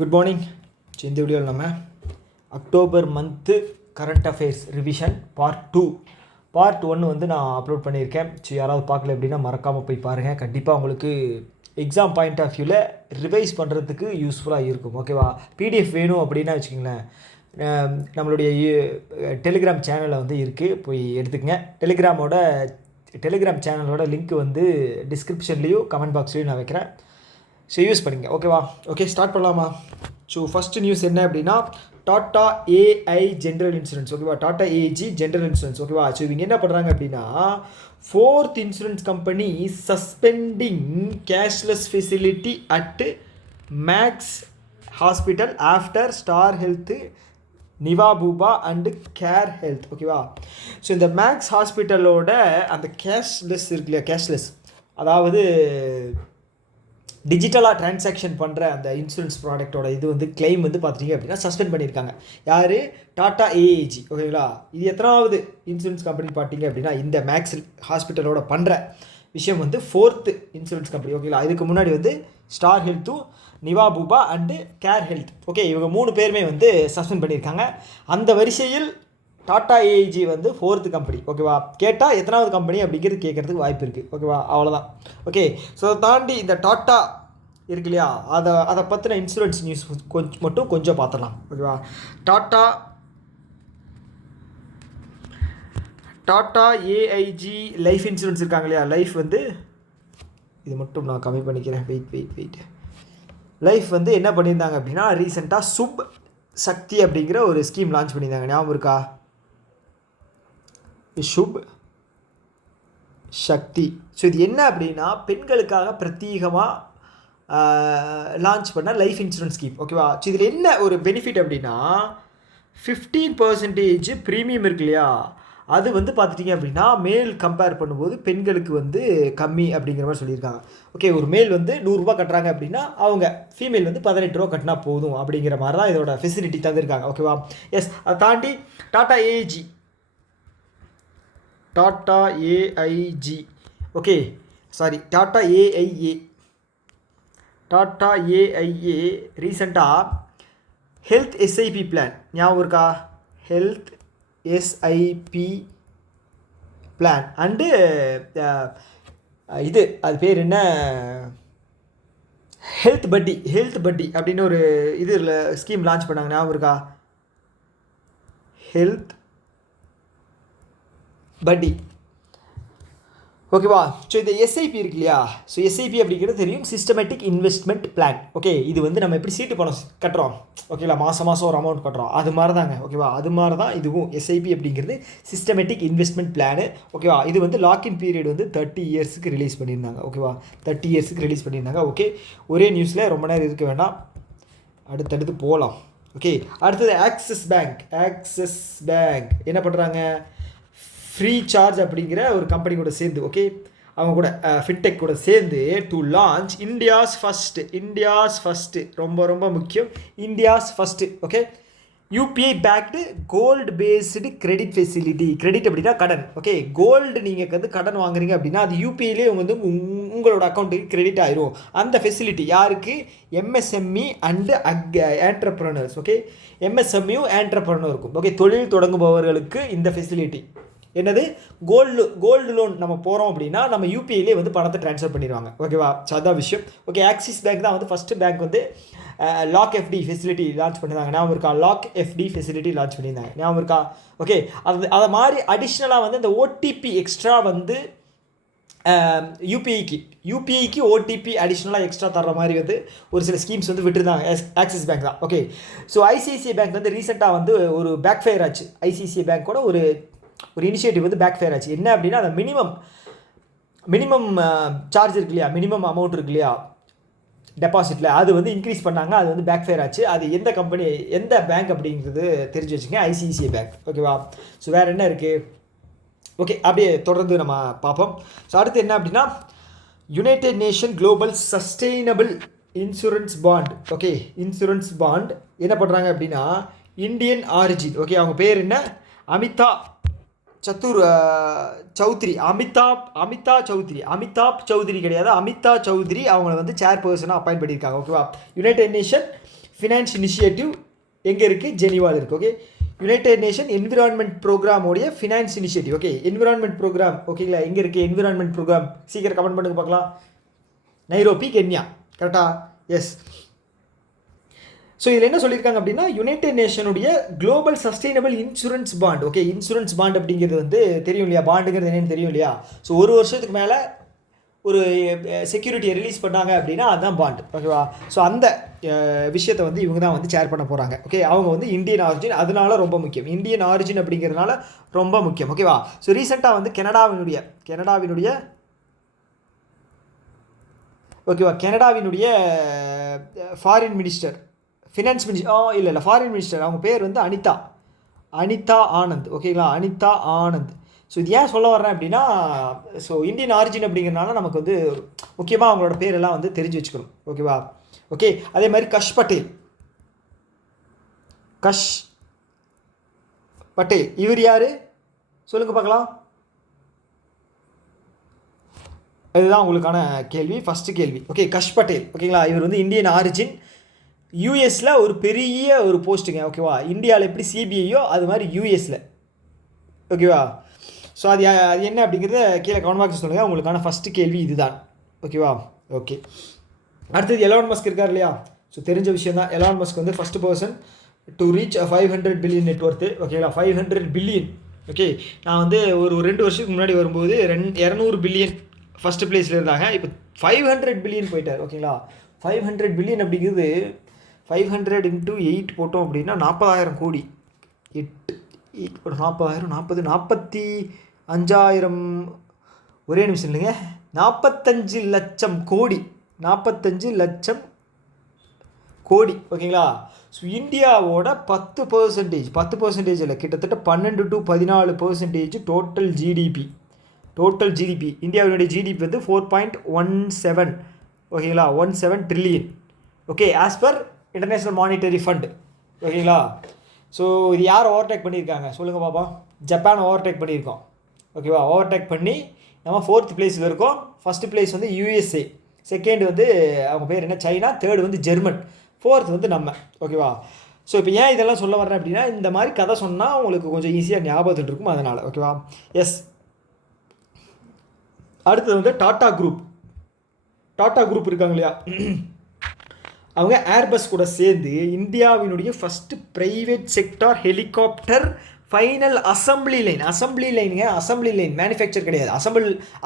Good morning. இந்த வீடியோவில் நம்ம October month current affairs revision part 1 வந்து நான் அப்லோட் பண்ணியிருக்கேன். ஸோ யாராவது பார்க்கல அப்படின்னா மறக்காமல் போய் பாருங்கள். கண்டிப்பாக உங்களுக்கு எக்ஸாம் பாயிண்ட் ஆஃப் வியூவில் ரிவைஸ் பண்ணுறதுக்கு யூஸ்ஃபுல்லாக இருக்கும். ஓகேவா? பிடிஎஃப் வேணும் அப்படின்னா வச்சுக்கிங்களேன், நம்மளுடைய டெலிகிராம் சேனலில் வந்து இருக்குது, போய் எடுத்துக்கங்க. டெலிகிராம் சேனலோட லிங்க் வந்து டிஸ்கிரிப்ஷன்லேயும் கமெண்ட் பாக்ஸ்லேயும் நான் வைக்கிறேன். ஸோ யூஸ் பண்ணிங்க. ஓகேவா? ஓகே, ஸ்டார்ட் பண்ணலாமா? ஸோ ஃபஸ்ட்டு நியூஸ் என்ன அப்படின்னா, டாட்டா ஏஐ ஜென்ரல் இன்சூரன்ஸ். ஓகேவா? Tata AIG general insurance. ஓகேவா? ஸோ இவங்க என்ன பண்ணுறாங்க அப்படின்னா, 4th insurance company suspending cashless facility at Max Hospital after Star Health, Niva Bupa and Care Health. ஓகேவா? ஸோ இந்த மேக்ஸ் ஹாஸ்பிட்டலோட அந்த கேஷ்லெஸ் இருக்கு இல்லையா, கேஷ்லெஸ் அதாவது டிஜிட்டலாக ட்ரான்சாக்ஷன் பண்ணுற அந்த இன்சூரன்ஸ் ப்ராடக்டோட இது வந்து கிளைம் வந்து பார்த்துட்டிங்க அப்படின்னா சஸ்பெண்ட் பண்ணியிருக்காங்க. யார்? Tata AAG. ஓகேங்களா? இது எத்தனாவது இன்சூரன்ஸ் கம்பெனி பார்த்தீங்க அப்படின்னா, இந்த மேக்ஸ் ஹாஸ்பிட்டலோட பண்ணுற விஷயம் வந்து 4th இன்சூரன்ஸ் கம்பெனி. ஓகேங்களா? இதுக்கு முன்னாடி வந்து ஸ்டார் ஹெல்த்தும், Niva Bupa and Care Health. Okay, இவங்க 3 பேருமே வந்து சஸ்பெண்ட் பண்ணியிருக்காங்க. அந்த வரிசையில் டாட்டா ஏஐஜி வந்து 4th கம்பெனி. ஓகேவா? கேட்டால் எத்தனாவது கம்பெனி அப்படிங்கிறது கேட்குறதுக்கு வாய்ப்பு இருக்குது. ஓகேவா? அவ்வளோதான். ஓகே, ஸோ அதை தாண்டி இந்த டாட்டா இருக்கு இல்லையா, அதை பற்றின இன்சூரன்ஸ் நியூஸ் கொஞ்சம் பார்த்துடலாம். ஓகேவா? டாட்டா ஏஐஜி லைஃப் இன்சூரன்ஸ் இருக்காங்க இல்லையா, லைஃப் வந்து இது மட்டும் நான் கம்மி பண்ணிக்கிறேன். வெயிட் லைஃப் வந்து என்ன பண்ணியிருந்தாங்க அப்படின்னா, ரீசெண்டாக சுப் சக்தி அப்படிங்கிற ஒரு ஸ்கீம் லான்ச் பண்ணியிருந்தாங்க. ஞாபகம் இருக்கா? சுப் சக்தி. ஸோ இது என்ன அப்படின்னா, பெண்களுக்காக பிரத்யேகமாக லான்ச் பண்ண லைஃப் இன்சூரன்ஸ் ஸ்கீம். ஓகேவா? ஸோ இதில் என்ன ஒரு பெனிஃபிட் அப்படின்னா, 15% ப்ரீமியம் இருக்கு இல்லையா, அது வந்து பார்த்துட்டிங்க அப்படின்னா மேல் கம்பேர் பண்ணும்போது பெண்களுக்கு வந்து கம்மி அப்படிங்கிற மாதிரி சொல்லியிருக்காங்க. ஓகே, ஒரு மேல் வந்து 100 ரூபா கட்டுறாங்க அப்படின்னா அவங்க ஃபீமேல் வந்து 18 ரூபா கட்டினா போதும் அப்படிங்கிற மாதிரி தான் இதோட ஃபெசிலிட்டி தந்திருக்காங்க. ஓகேவா? எஸ், அதை தாண்டி tata AIG okay, sorry, tata AIA ரீசெண்டாக ஹெல்த் எஸ்ஐபி பிளான். ஞாபகம் இருக்கா? ஹெல்த் எஸ்ஐபி பிளான் அண்டு இது அது பேர் என்ன, ஹெல்த் பட்டி அப்படின்னு ஒரு இது ஸ்கீம் லான்ச் பண்ணாங்க. ஞாபகம் இருக்கா? ஹெல்த் பட்டி. ஓகேவா? ஸோ இந்த எஸ்ஐபி இருக்கு இல்லையா, ஸோ எஸ்ஐபி அப்படிங்கிறது தெரியும், சிஸ்டமேட்டிக் இன்வெஸ்ட்மெண்ட் பிளான். ஓகே, இது வந்து நம்ம எப்படி சீட்டு பணம் கட்டுறோம், ஓகேங்களா, மாதம் ஒரு அமௌண்ட் கட்டுறோம், அது மாதிரி தாங்க. ஓகேவா? அது மாதிரி தான் இதுவும். எஸ்ஐபி அப்படிங்கிறது சிஸ்டமேட்டிக் இன்வெஸ்ட்மெண்ட் பிளானு. ஓகேவா? இது வந்து லாக்இன் பீரியட் வந்து 30 இயர்ஸுக்கு ரிலீஸ் பண்ணியிருந்தாங்க. ஓகேவா? 30 இயர்ஸுக்கு ரிலீஸ் பண்ணியிருந்தாங்க. ஓகே, ஒரே நியூஸில் ரொம்ப நேரம் இருக்க வேண்டாம், அடுத்தடுத்து போகலாம். ஓகே, அடுத்தது ஆக்சிஸ் பேங்க் என்ன பண்ணுறாங்க, ஃப்ரீ சார்ஜ் அப்படிங்கிற ஒரு கம்பெனி கூட சேர்ந்து, ஓகே, அவங்க கூட ஃபின்டெக் கூட சேர்ந்து டு லான்ச் இந்தியாஸ் ஃபஸ்ட்டு ரொம்ப முக்கியம், India's first. Okay, UPI backed gold based credit facility. Credit அப்படின்னா கடன். ஓகே, கோல்டு நீங்கள் வந்து கடன் வாங்குறீங்க அப்படின்னா அது யூபிஐலே வந்து உங்களோட அக்கௌண்ட்டுக்கு கிரெடிட் ஆயிரும். அந்த ஃபெசிலிட்டி யாருக்கு? MSME and entrepreneurs. ஓகே, எம்எஸ்எம்இயும் ஆண்டர்ப்ரனருக்கும், ஓகே, தொழில் தொடங்குபவர்களுக்கு இந்த ஃபெசிலிட்டி. என்னது? கோல்டு லோன் நம்ம போகிறோம் அப்படின்னா நம்ம யூபிஐலே வந்து பணத்தை ட்ரான்ஸ்ஃபர் பண்ணிடுவாங்க. ஓகேவா? ஸோ அதான் விஷயம். ஓகே, ஆக்சிஸ் பேங்க் தான் வந்து ஃபஸ்ட்டு பேங்க் வந்து லாக் எஃப்டி ஃபெசிலிட்டி லான்ச் பண்ணியிருந்தாங்க. ஞாபகம் இருக்கா? லாக் எஃப்டி ஃபெசிலிட்டி லான்ச் பண்ணியிருந்தாங்க. ஞாபகம் இருக்கா? ஓகே, அதை மாதிரி அடிஷ்னலாக வந்து இந்த ஓடிபி எக்ஸ்ட்ரா வந்து யூபிஐக்கு ஓடிபி அடிஷ்னலாக எக்ஸ்ட்ரா தர்ற மாதிரி வந்து ஒரு சில ஸ்கீம்ஸ் வந்து விட்டுருந்தாங்க ஆக்சிஸ் பேங்க் தான். ஓகே, ஸோ ஐசிஐசிஐ பேங்க் வந்து ரீசெண்டாக வந்து ஒரு பேக் ஃபயர் ஆச்சு. ஐசிஐசிஐ பேங்க்கோட ஒரு இனிஷியேட்டிவ் வந்து பேக் ஃபயர் ஆச்சு. என்ன அப்படின்னா, அந்த மினிமம் சார்ஜ் இருக்கு இல்லையா, மினிமம் அமௌண்ட் இருக்கு இல்லையா டெபாசிட்டில், அது வந்து இன்க்ரீஸ் பண்ணாங்க. அது வந்து பேக் ஃபயர் ஆச்சு. அது எந்த கம்பெனி, எந்த பேங்க் அப்படிங்கிறது தெரிஞ்சு வச்சுங்க, ஐசிஐசிஐ பேங்க். ஓகேவா? ஸோ வேறு என்ன இருக்குது? ஓகே, அப்படியே தொடர்ந்து நம்ம பார்ப்போம். ஸோ அடுத்து என்ன அப்படின்னா, United nation global sustainable insurance bond. Okay, insurance bond என்ன பண்ணுறாங்க அப்படின்னா, இந்தியன் ஆரிஜின். ஓகே, அவங்க பேர் என்ன? அமிதாப் சௌத்ரி கிடையாது, அமிதா சௌத்ரி. அவங்கள வந்து சேர்பர்சனாக அப்பாயிண்ட் பண்ணியிருக்காங்க. ஓகேவா? யுனைடெட் நேஷன் ஃபினான்ஸ் இனிஷியேட்டிவ் எங்கே இருக்குது? ஜெனீவாவில் இருக்குது. ஓகே, யுனைடெட் நேஷன் என்விரான்மெண்ட் ப்ரோக்ராமோடைய finance initiative. Okay, environment programme ஓகேங்களா, எங்கே இருக்குது என்விரான்மெண்ட் ப்ரோக்ராம்? சீக்கிரம் கமெண்ட் பண்ணுங்க பார்க்கலாம். Nairobi, Kenya. கரெக்டாக? எஸ். ஸோ இதில் என்ன சொல்லியிருக்காங்க அப்படின்னா, யுனைடெட் நேஷனுடைய global sustainable insurance bond. Okay, insurance bond அப்படிங்கிறது வந்து தெரியும் இல்லையா, பாண்டுங்கிறது என்னென்னு தெரியும் இல்லையா. ஸோ ஒரு வருஷத்துக்கு மேலே ஒரு செக்யூரிட்டியை ரிலீஸ் பண்ணாங்க அப்படின்னா அதுதான் பாண்ட். ஓகேவா? ஸோ அந்த விஷயத்தை வந்து இவங்க தான் வந்து ஷேர் பண்ண போகிறாங்க. ஓகே, அவங்க வந்து இந்தியன் ஆரிஜின், அதனால ரொம்ப முக்கியம். இந்தியன் ஆரிஜின் அப்படிங்கிறதுனால ரொம்ப முக்கியம். ஓகேவா? ஸோ ரீசெண்டாக வந்து கனடாவினுடைய ஓகேவா, கனடாவினுடைய ஃபாரின் மினிஸ்டர், ஃபினான்ஸ் மினிஸ்டர் இல்லை ஃபாரின் மினிஸ்டர், அவங்க பேர் வந்து அனிதா ஆனந்த். ஓகேங்களா, அனிதா ஆனந்த். ஸோ இது ஏன் சொல்ல வர்றேன் அப்படின்னா, ஸோ இந்தியன் ஆரிஜின் அப்படிங்கிறனால நமக்கு வந்து முக்கியமாக அவங்களோட பேரெல்லாம் வந்து தெரிஞ்சு வச்சுக்கணும். ஓகேவா? ஓகே, அதே மாதிரி கஷ் பட்டேல் இவர் யார் சொல்லுங்கள் பார்க்கலாம். இதுதான் உங்களுக்கான கேள்வி, ஃபஸ்ட்டு கேள்வி. ஓகே, கஷ் பட்டேல். ஓகேங்களா, இவர் வந்து இந்தியன் ஆரிஜின், யூஎஸில் ஒரு பெரிய ஒரு போஸ்ட்டுங்க. ஓகேவா? இந்தியாவில் எப்படி சிபிஐயோ அது மாதிரி யூஎஸில். ஓகேவா? ஸோ அது என்ன அப்படிங்கிறத கீழே கமெண்ட் பாக்ஸ் சொல்லுங்கள். உங்களுக்கான ஃபஸ்ட்டு கேள்வி இதுதான். ஓகேவா? ஓகே, அடுத்தது எலான் மஸ்க் இருக்கார் இல்லையா. ஸோ தெரிஞ்ச விஷயம் தான். எலான் மஸ்க் வந்து first person to reach 500 billion net worth. ஓகேங்களா, 500 பில்லியன். ஓகே, நான் வந்து ஒரு 2 வருஷத்துக்கு முன்னாடி வரும்போது 200 பில்லியன் ஃபஸ்ட்டு பிளேஸில் இருந்தாங்க. இப்போ 500 பில்லியன் போயிட்டார். ஓகேங்களா, 500 பில்லியன் அப்படிங்கிறது 500 × 8 போட்டோம் அப்படின்னா 40,000 கோடி. 8 40,000 45,000 ஒரே நிமிஷம் இல்லைங்க, 45 லட்சம் கோடி. 45 லட்சம் கோடி. ஓகேங்களா, ஸோ இந்தியாவோட 10% இல்லை, கிட்டத்தட்ட 12 to 14% டோட்டல் ஜிடிபி. இந்தியாவினுடைய ஜிடிபி வந்து 4.17. ஓகேங்களா, 17 trillion. Okay, as per international monetary fund. ஓகேங்களா, ஸோ இது யார் ஓவர்டேக் பண்ணியிருக்காங்க சொல்லுங்கள் பாப்பா? ஜப்பான் ஓவர்டேக் பண்ணியிருக்கோம். ஓகேவா, ஓவர்டேக் பண்ணி நம்ம 4th பிளேஸில் இருக்கோம். ஃபஸ்ட்டு பிளேஸ் வந்து யூஎஸ்ஏ, செகண்ட் வந்து அவங்க பேர் என்ன, சைனா, தேர்டு வந்து ஜெர்மன், 4th வந்து நம்ம. ஓகேவா? ஸோ இப்போ ஏன் இதெல்லாம் சொல்ல வர்றேன் அப்படின்னா, இந்த மாதிரி கதை சொன்னால் உங்களுக்கு கொஞ்சம் ஈஸியாக ஞாபகத்தில் இருக்கும், அதனால். ஓகேவா? எஸ். அடுத்தது வந்து டாட்டா குரூப் இருக்காங்க இல்லையா, அவங்க ஏர்பஸ் கூட சேர்ந்து இந்தியாவினுடைய first private sector helicopter final assembly line manufacture கிடையாது,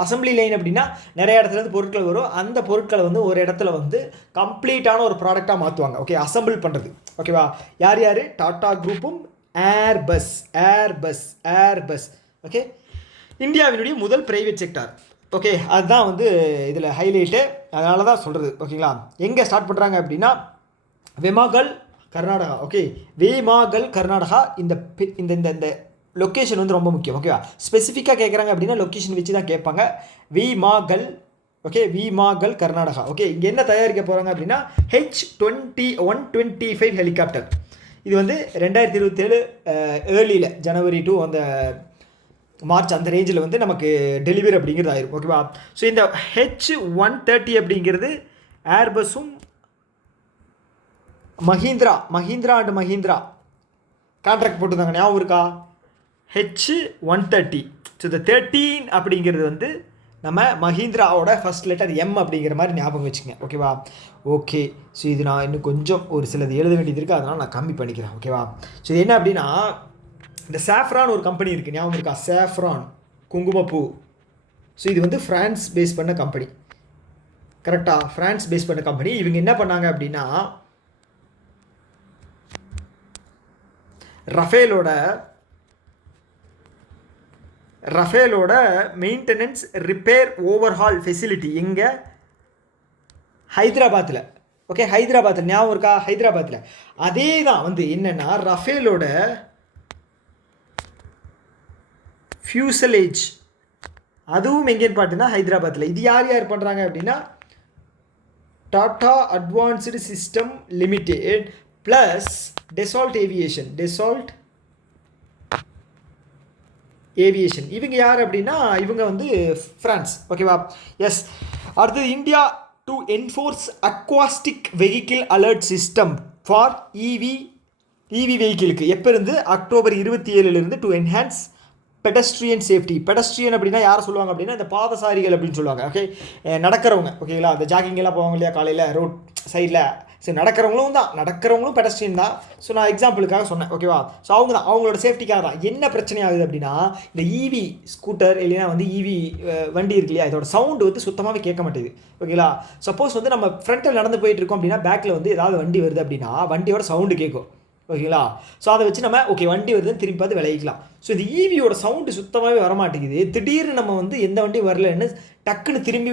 அசம்பிளி லைன் அப்படின்னா நிறைய இடத்துலேருந்து பொருட்கள் வரும். அந்த பொருட்களை வந்து ஒரு இடத்துல வந்து கம்ப்ளீட்டான ஒரு ப்ராடக்டாக மாற்றுவாங்க. ஓகே, அசம்பிள் பண்ணுறது. ஓகேவா? யார் டாட்டா குரூப்பும் ஏர்பஸ். ஓகே, இந்தியாவினுடைய முதல் ப்ரைவேட் செக்டார். ஓகே, அதுதான் வந்து இதில் ஹைலைட்டு, அதனால தான் சொல்கிறது. ஓகேங்களா, எங்கே ஸ்டார்ட் பண்ணுறாங்க அப்படின்னா வெமாகல், கர்நாடகா. ஓகே, வேமாகல், கர்நாடகா. இந்த இந்த லொக்கேஷன் வந்து ரொம்ப முக்கியம். ஓகேவா? ஸ்பெசிஃபிக்காக கேட்குறாங்க அப்படின்னா லொக்கேஷன் வச்சு தான் கேட்பாங்க. வேமாகல். ஓகே, வேமாகல், கர்நாடகா. ஓகே, இங்கே என்ன தயாரிக்க போகிறாங்க அப்படின்னா H-125 ஹெலிகாப்டர். இது வந்து 2027 ஏர்லியில் ஜனவரி டு அந்த மார்ச் அந்த ரேஞ்சில் வந்து நமக்கு டெலிவரி அப்படிங்கிறது ஆயிரும். ஓகேவா? ஸோ இந்த H-130 அப்படிங்கிறது ஏர்பஸும் மஹிந்திரா கான்ட்ராக்ட் போட்டுருந்தாங்க, ஞாபகம் இருக்கா? H-130. ஸோ இந்த 13 அப்படிங்கிறது வந்து நம்ம மஹிந்திராவோட ஃபஸ்ட் லெட்டர் M அப்படிங்கிற மாதிரி ஞாபகம் வச்சுங்க. ஓகேவா? ஓகே, ஸோ இது நான் இன்னும் கொஞ்சம் ஒரு சிலது எழுத வேண்டியது இருக்குது, அதனால் நான் கம்மி பண்ணிக்கிறேன். ஓகேவா? ஸோ இது என்ன அப்படின்னா, இந்த சாஃப்ரான் ஒரு கம்பெனி இருக்குது, ஞாபகம் இருக்கா? சாஃப்ரான், குங்குமப்பூ. ஸோ இது வந்து ஃப்ரான்ஸ் பேஸ் பண்ண கம்பெனி. கரெக்டாக? ஃப்ரான்ஸ் பேஸ் பண்ண கம்பெனி. இவங்க என்ன பண்ணாங்க அப்படின்னா, ரஃபேலோட மெயின்டெனன்ஸ் ரிப்பேர் ஓவர்ஹால் ஃபெசிலிட்டி எங்கே? ஹைதராபாத்தில். ஓகே, ஹைதராபாத்தில் ஞாபகம் இருக்கா? ஹைதராபாத்தில். அதே தான் வந்து என்னென்னா ரஃபேலோட ஃபியூசலேஜ், அதுவும் எங்கேன்னு பார்த்தீங்கன்னா ஹைதராபாத்தில். இது யார் பண்ணுறாங்க அப்படின்னா Tata advanced system limited plus Dassault aviation. இவங்க யார் அப்படின்னா இவங்க வந்து ஃப்ரான்ஸ். ஓகேவா? எஸ். அடுத்தது India to enforce acoustic vehicle alert system for EV வெஹிக்கிளுக்கு எப்போ இருந்து October 27 to enhance pedestrian safety. Pedestrian அப்படின்னா யாரை சொல்லுவாங்க அப்படின்னா இந்த பாதசாரிகள் அப்படின்னு சொல்லுவாங்க. ஓகே, நடக்கிறவங்க ஓகேங்களா, அந்த ஜாகிங்கெல்லாம் போவாங்க இல்லையா காலையில் ரோட் சைடில். சரி, நடக்கிறவங்களும் பெடஸ்ட்ரியன் தான். ஸோ நான் எக்ஸாம்பிளுக்காக சொன்னேன் ஓகேவா. ஸோ அவங்களோட சேஃப்டிக்காக தான். என்ன பிரச்சனை ஆகுது அப்படின்னா இந்த இவி ஸ்கூட்டர் இல்லைன்னா வந்து இவி வண்டி இருக்கு இல்லையா, இதோட சவுண்டு வந்து சுத்தமாகவே கேட்க மாட்டேது ஓகேங்களா. சப்போஸ் வந்து நம்ம ஃப்ரண்ட்டில் நடந்து போயிட்டு இருக்கோம் அப்படின்னா பேக்கில் வந்து ஏதாவது வண்டி வருது அப்படின்னா வண்டியோட சவுண்டு கேட்கும் ஓகேங்களா. ஸோ அதை வச்சு நம்ம ஓகே வண்டி வருதுன்னு திரும்பி பார்த்து விளைவிக்கலாம். ஸோ இந்த ஈவியோட சவுண்டு சுத்தமாகவே வரமாட்டேங்குது. திடீர்னு நம்ம வந்து எந்த வண்டியும் வரலன்னு டக்குன்னு திரும்பி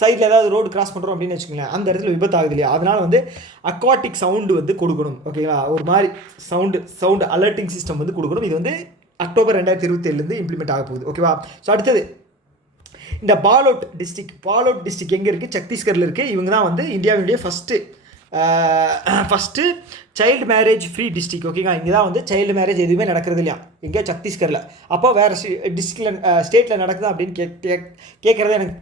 சைடில் ஏதாவது ரோடு கிராஸ் பண்ணுறோம் அப்படின்னு வச்சுக்கோங்களேன், அந்த இடத்துல விபத்து ஆகுது இல்லையா. அதனால் வந்து அக்வாட்டிக் சவுண்டு வந்து கொடுக்கணும் ஓகேங்களா. ஒரு மாதிரி சவுண்டு அலர்ட்டிங் சிஸ்டம் வந்து கொடுக்கணும். இது வந்து அக்டோபர் 2027 இம்ப்ளிமெண்ட் ஆக போகுது ஓகேவா. ஸோ அடுத்தது இந்த பாலோட் டிஸ்ட்ரிக் எங்கே இருக்குது? சத்தீஸ்கரில் இருக்குது. இவங்க தான் வந்து இந்தியாவினுடைய first child marriage free district ஓகேங்களா. இங்கே தான் வந்து சைல்டு மேரேஜ் எதுவுமே நடக்கிறது இல்லையா இங்கே சத்தீஸ்கரில். அப்போ வேறு டிஸ்ட்ரிக்டில் ஸ்டேட்டில் நடக்குதா அப்படின்னு கேட்குறது எனக்கு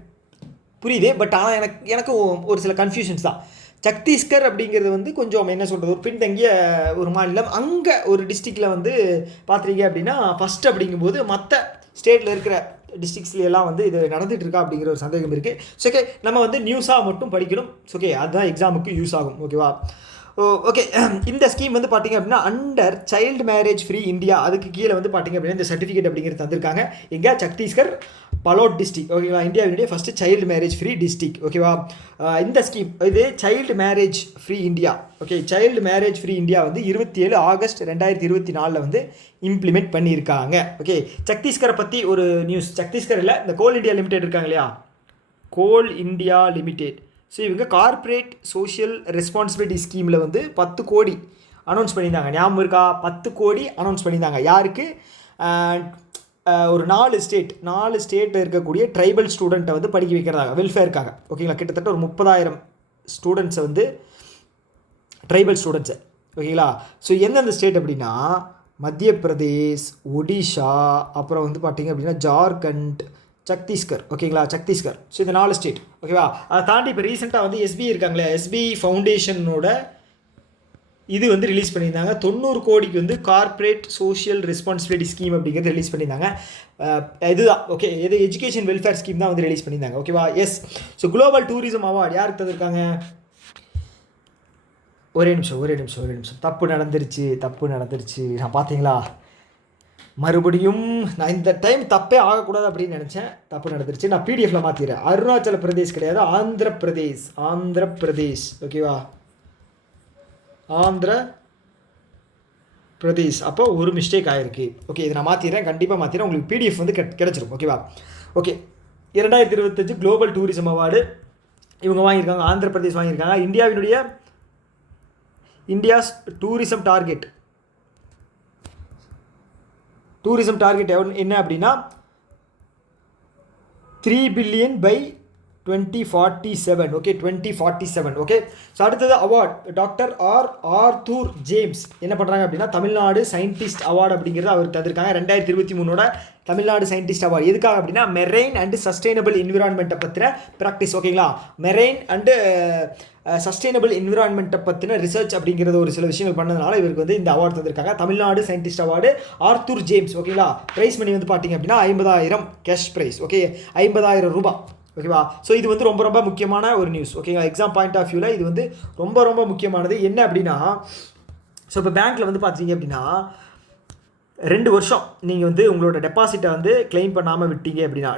புரியுது. பட் ஆனால் எனக்கு ஒரு சில கன்ஃபியூஷன்ஸ் தான். சத்தீஸ்கர் அப்படிங்கிறது வந்து கொஞ்சம் என்ன சொல்கிறது, ஒரு பின்தங்கிய ஒரு மாநிலம். அங்கே ஒரு டிஸ்ட்ரிக்டில் வந்து பார்த்துருக்கீங்க அப்படின்னா ஃபஸ்ட் அப்படிங்கும்போது மற்ற ஸ்டேட்டில் இருக்கிற டிஸ்ட்ரிக்ஸ்லாம் வந்து இது நடந்துகிட்டு இருக்கா அப்படிங்கிற ஒரு சந்தேகம் இருக்குது. ஸோ ஓகே, நம்ம வந்து நியூஸாக மட்டும் படிக்கணும். ஓகே, அதுதான் எக்ஸாமுக்கு யூஸ் ஆகும் ஓகேவா. ஓகே, இந்த ஸ்கீம் வந்து பார்த்திங்க அப்படின்னா under child marriage free India, அதுக்கு கீழே வந்து பார்த்திங்க அப்படின்னா இந்த சர்டிஃபிகேட் அப்படிங்கிறது தந்திருக்காங்க. எங்கே? சத்தீஸ்கர் பலோட் டிஸ்ட்ரிக் ஓகேவா. இந்தியாவினுடைய first child marriage free district ஓகேவா. இந்த ஸ்கீம் இது child marriage free India. Okay, child marriage free India வந்து 27 ஆகஸ்ட் 2024 வந்து இம்ப்ளிமெண்ட் பண்ணியிருக்காங்க. ஓகே, சத்தீஸ்கரை பற்றி ஒரு நியூஸ். சத்தீஸ்கர் இல்லை, இந்த கோல் இந்தியா லிமிடெட் இருக்காங்க இல்லையா, கோல் இந்தியா லிமிடெட். ஸோ இவங்க கார்ப்பரேட் சோஷியல் ரெஸ்பான்சிபிலிட்டி ஸ்கீமில் வந்து 10 கோடி அனௌன்ஸ் பண்ணியிருந்தாங்க. ஞாபகம் இருக்கா? 10 கோடி அனௌன்ஸ் பண்ணியிருந்தாங்க. யாருக்கு? ஒரு 4 ஸ்டேட்டில் இருக்கக்கூடிய ட்ரைபல் ஸ்டூடெண்ட்டை வந்து படிக்க வைக்கிறதாக, வெல்ஃபேருக்காக ஓகேங்களா. கிட்டத்தட்ட ஒரு 30,000 ஸ்டூடெண்ட்ஸை வந்து ட்ரைபல் ஸ்டூடெண்ட்ஸை ஓகேங்களா. ஸோ எந்தெந்த ஸ்டேட் அப்படின்னா மத்திய பிரதேஷ், ஒடிஷா, அப்புறம் வந்து பார்த்திங்க அப்படின்னா ஜார்க்கண்ட், சத்தீஸ்கர் ஓகேங்களா. சத்தீஸ்கர். ஸோ இந்த 4 ஸ்டேட் ஓகேவா. அதை தாண்டி இப்போ ரீசெண்டாக வந்து எஸ்பிஐ இருக்காங்களே, எஸ்பிஐ ஃபவுண்டேஷனோட இது வந்து ரிலீஸ் பண்ணியிருந்தாங்க. 90 கோடிக்கு வந்து கார்ப்பரேட் சோஷியல் ரெஸ்பான்சிபிலிட்டி ஸ்கீம் அப்படிங்கிறது ரிலீஸ் பண்ணியிருந்தாங்க. இதுதான் ஓகே, இது எஜுகேஷன் வெல்ஃபேர் ஸ்கீம் தான் வந்து ரிலீஸ் பண்ணியிருந்தாங்க ஓகேவா. Yes. So global tourism award யாருக்கு தந்திருக்காங்க? ஒரே நிமிஷம். தப்பு நடந்துருச்சு. நான் பார்த்தீங்களா, மறுபடியும் நான் இந்த டைம் தப்பே ஆகக்கூடாது அப்படின்னு நினச்சேன். தப்பு நடந்துருச்சு. நான் பிடிஎஃப்பில் மாற்றிடுறேன். அருணாச்சல பிரதேஷ் கிடையாது, ஆந்திர பிரதேஷ் ஓகேவா. ஆந்திர பிரதேஷ். அப்போ ஒரு மிஸ்டேக் ஆகிருக்கு. ஓகே, இதை நான் மாற்றிடுறேன், கண்டிப்பாக மாற்றிடுறேன். உங்களுக்கு பிடிஎஃப் வந்து கிடச்சிரும் ஓகேவா. ஓகே, 2025 குளோபல் டூரிசம் அவார்டு இவங்க வாங்கியிருக்காங்க, ஆந்திர பிரதேஷ் வாங்கியிருக்காங்க. இந்தியாஸ் டூரிசம் டார்கெட் என்ன அப்படின்னா 3 billion by 2047 okay, 2047 okay. So அடுத்தது அவார்ட் டாக்டர் ஆர்தூர் ஜேம்ஸ் என்ன பண்ணுறாங்க அப்படின்னா தமிழ்நாடு சயின்டிஸ்ட் அவார்டு அப்படிங்கிறது அவர் தந்திருக்காங்க. 2023 தமிழ்நாடு சயின்டிஸ்ட் அவார்டு எதுக்காக அப்படின்னா மெரைன் அண்டு சஸ்டைனபிள் என்விரான்மெண்ட்டை பற்றின ப்ராக்டிஸ் ஓகேங்களா. மெரைன் அண்டு சஸ்டைனபிள் என்விரான்மெண்ட்டை பற்றின ரிசர்ச் அப்படிங்கிறது ஒரு சில விஷயங்கள் பண்ணதுனால இவருக்கு வந்து இந்த அவார்டு தந்திருக்காங்க. தமிழ்நாடு சயின்டிஸ்ட் அவார்டு ஆர்தூர் ஜேம்ஸ் ஓகேங்களா. ப்ரைஸ் மணி வந்து பார்த்தீங்க அப்படின்னா 50,000 கேஷ் ப்ரைஸ் ஓகே, 50,000 ரூபாய் ஓகேவா. ஸோ இது வந்து ரொம்ப முக்கியமான ஒரு நியூஸ் ஓகேங்களா. எக்ஸாம் பாயிண்ட் ஆஃப் வியூவில் இது வந்து ரொம்ப முக்கியமானது. என்ன அப்படின்னா ஸோ இப்போ பேங்க்கில் வந்து பார்த்தீங்க அப்படின்னா 2 வருஷம் நீங்கள் வந்து உங்களோட டெபாசிட்டை வந்து கிளைம் பண்ணாமல் விட்டீங்க அப்படின்னா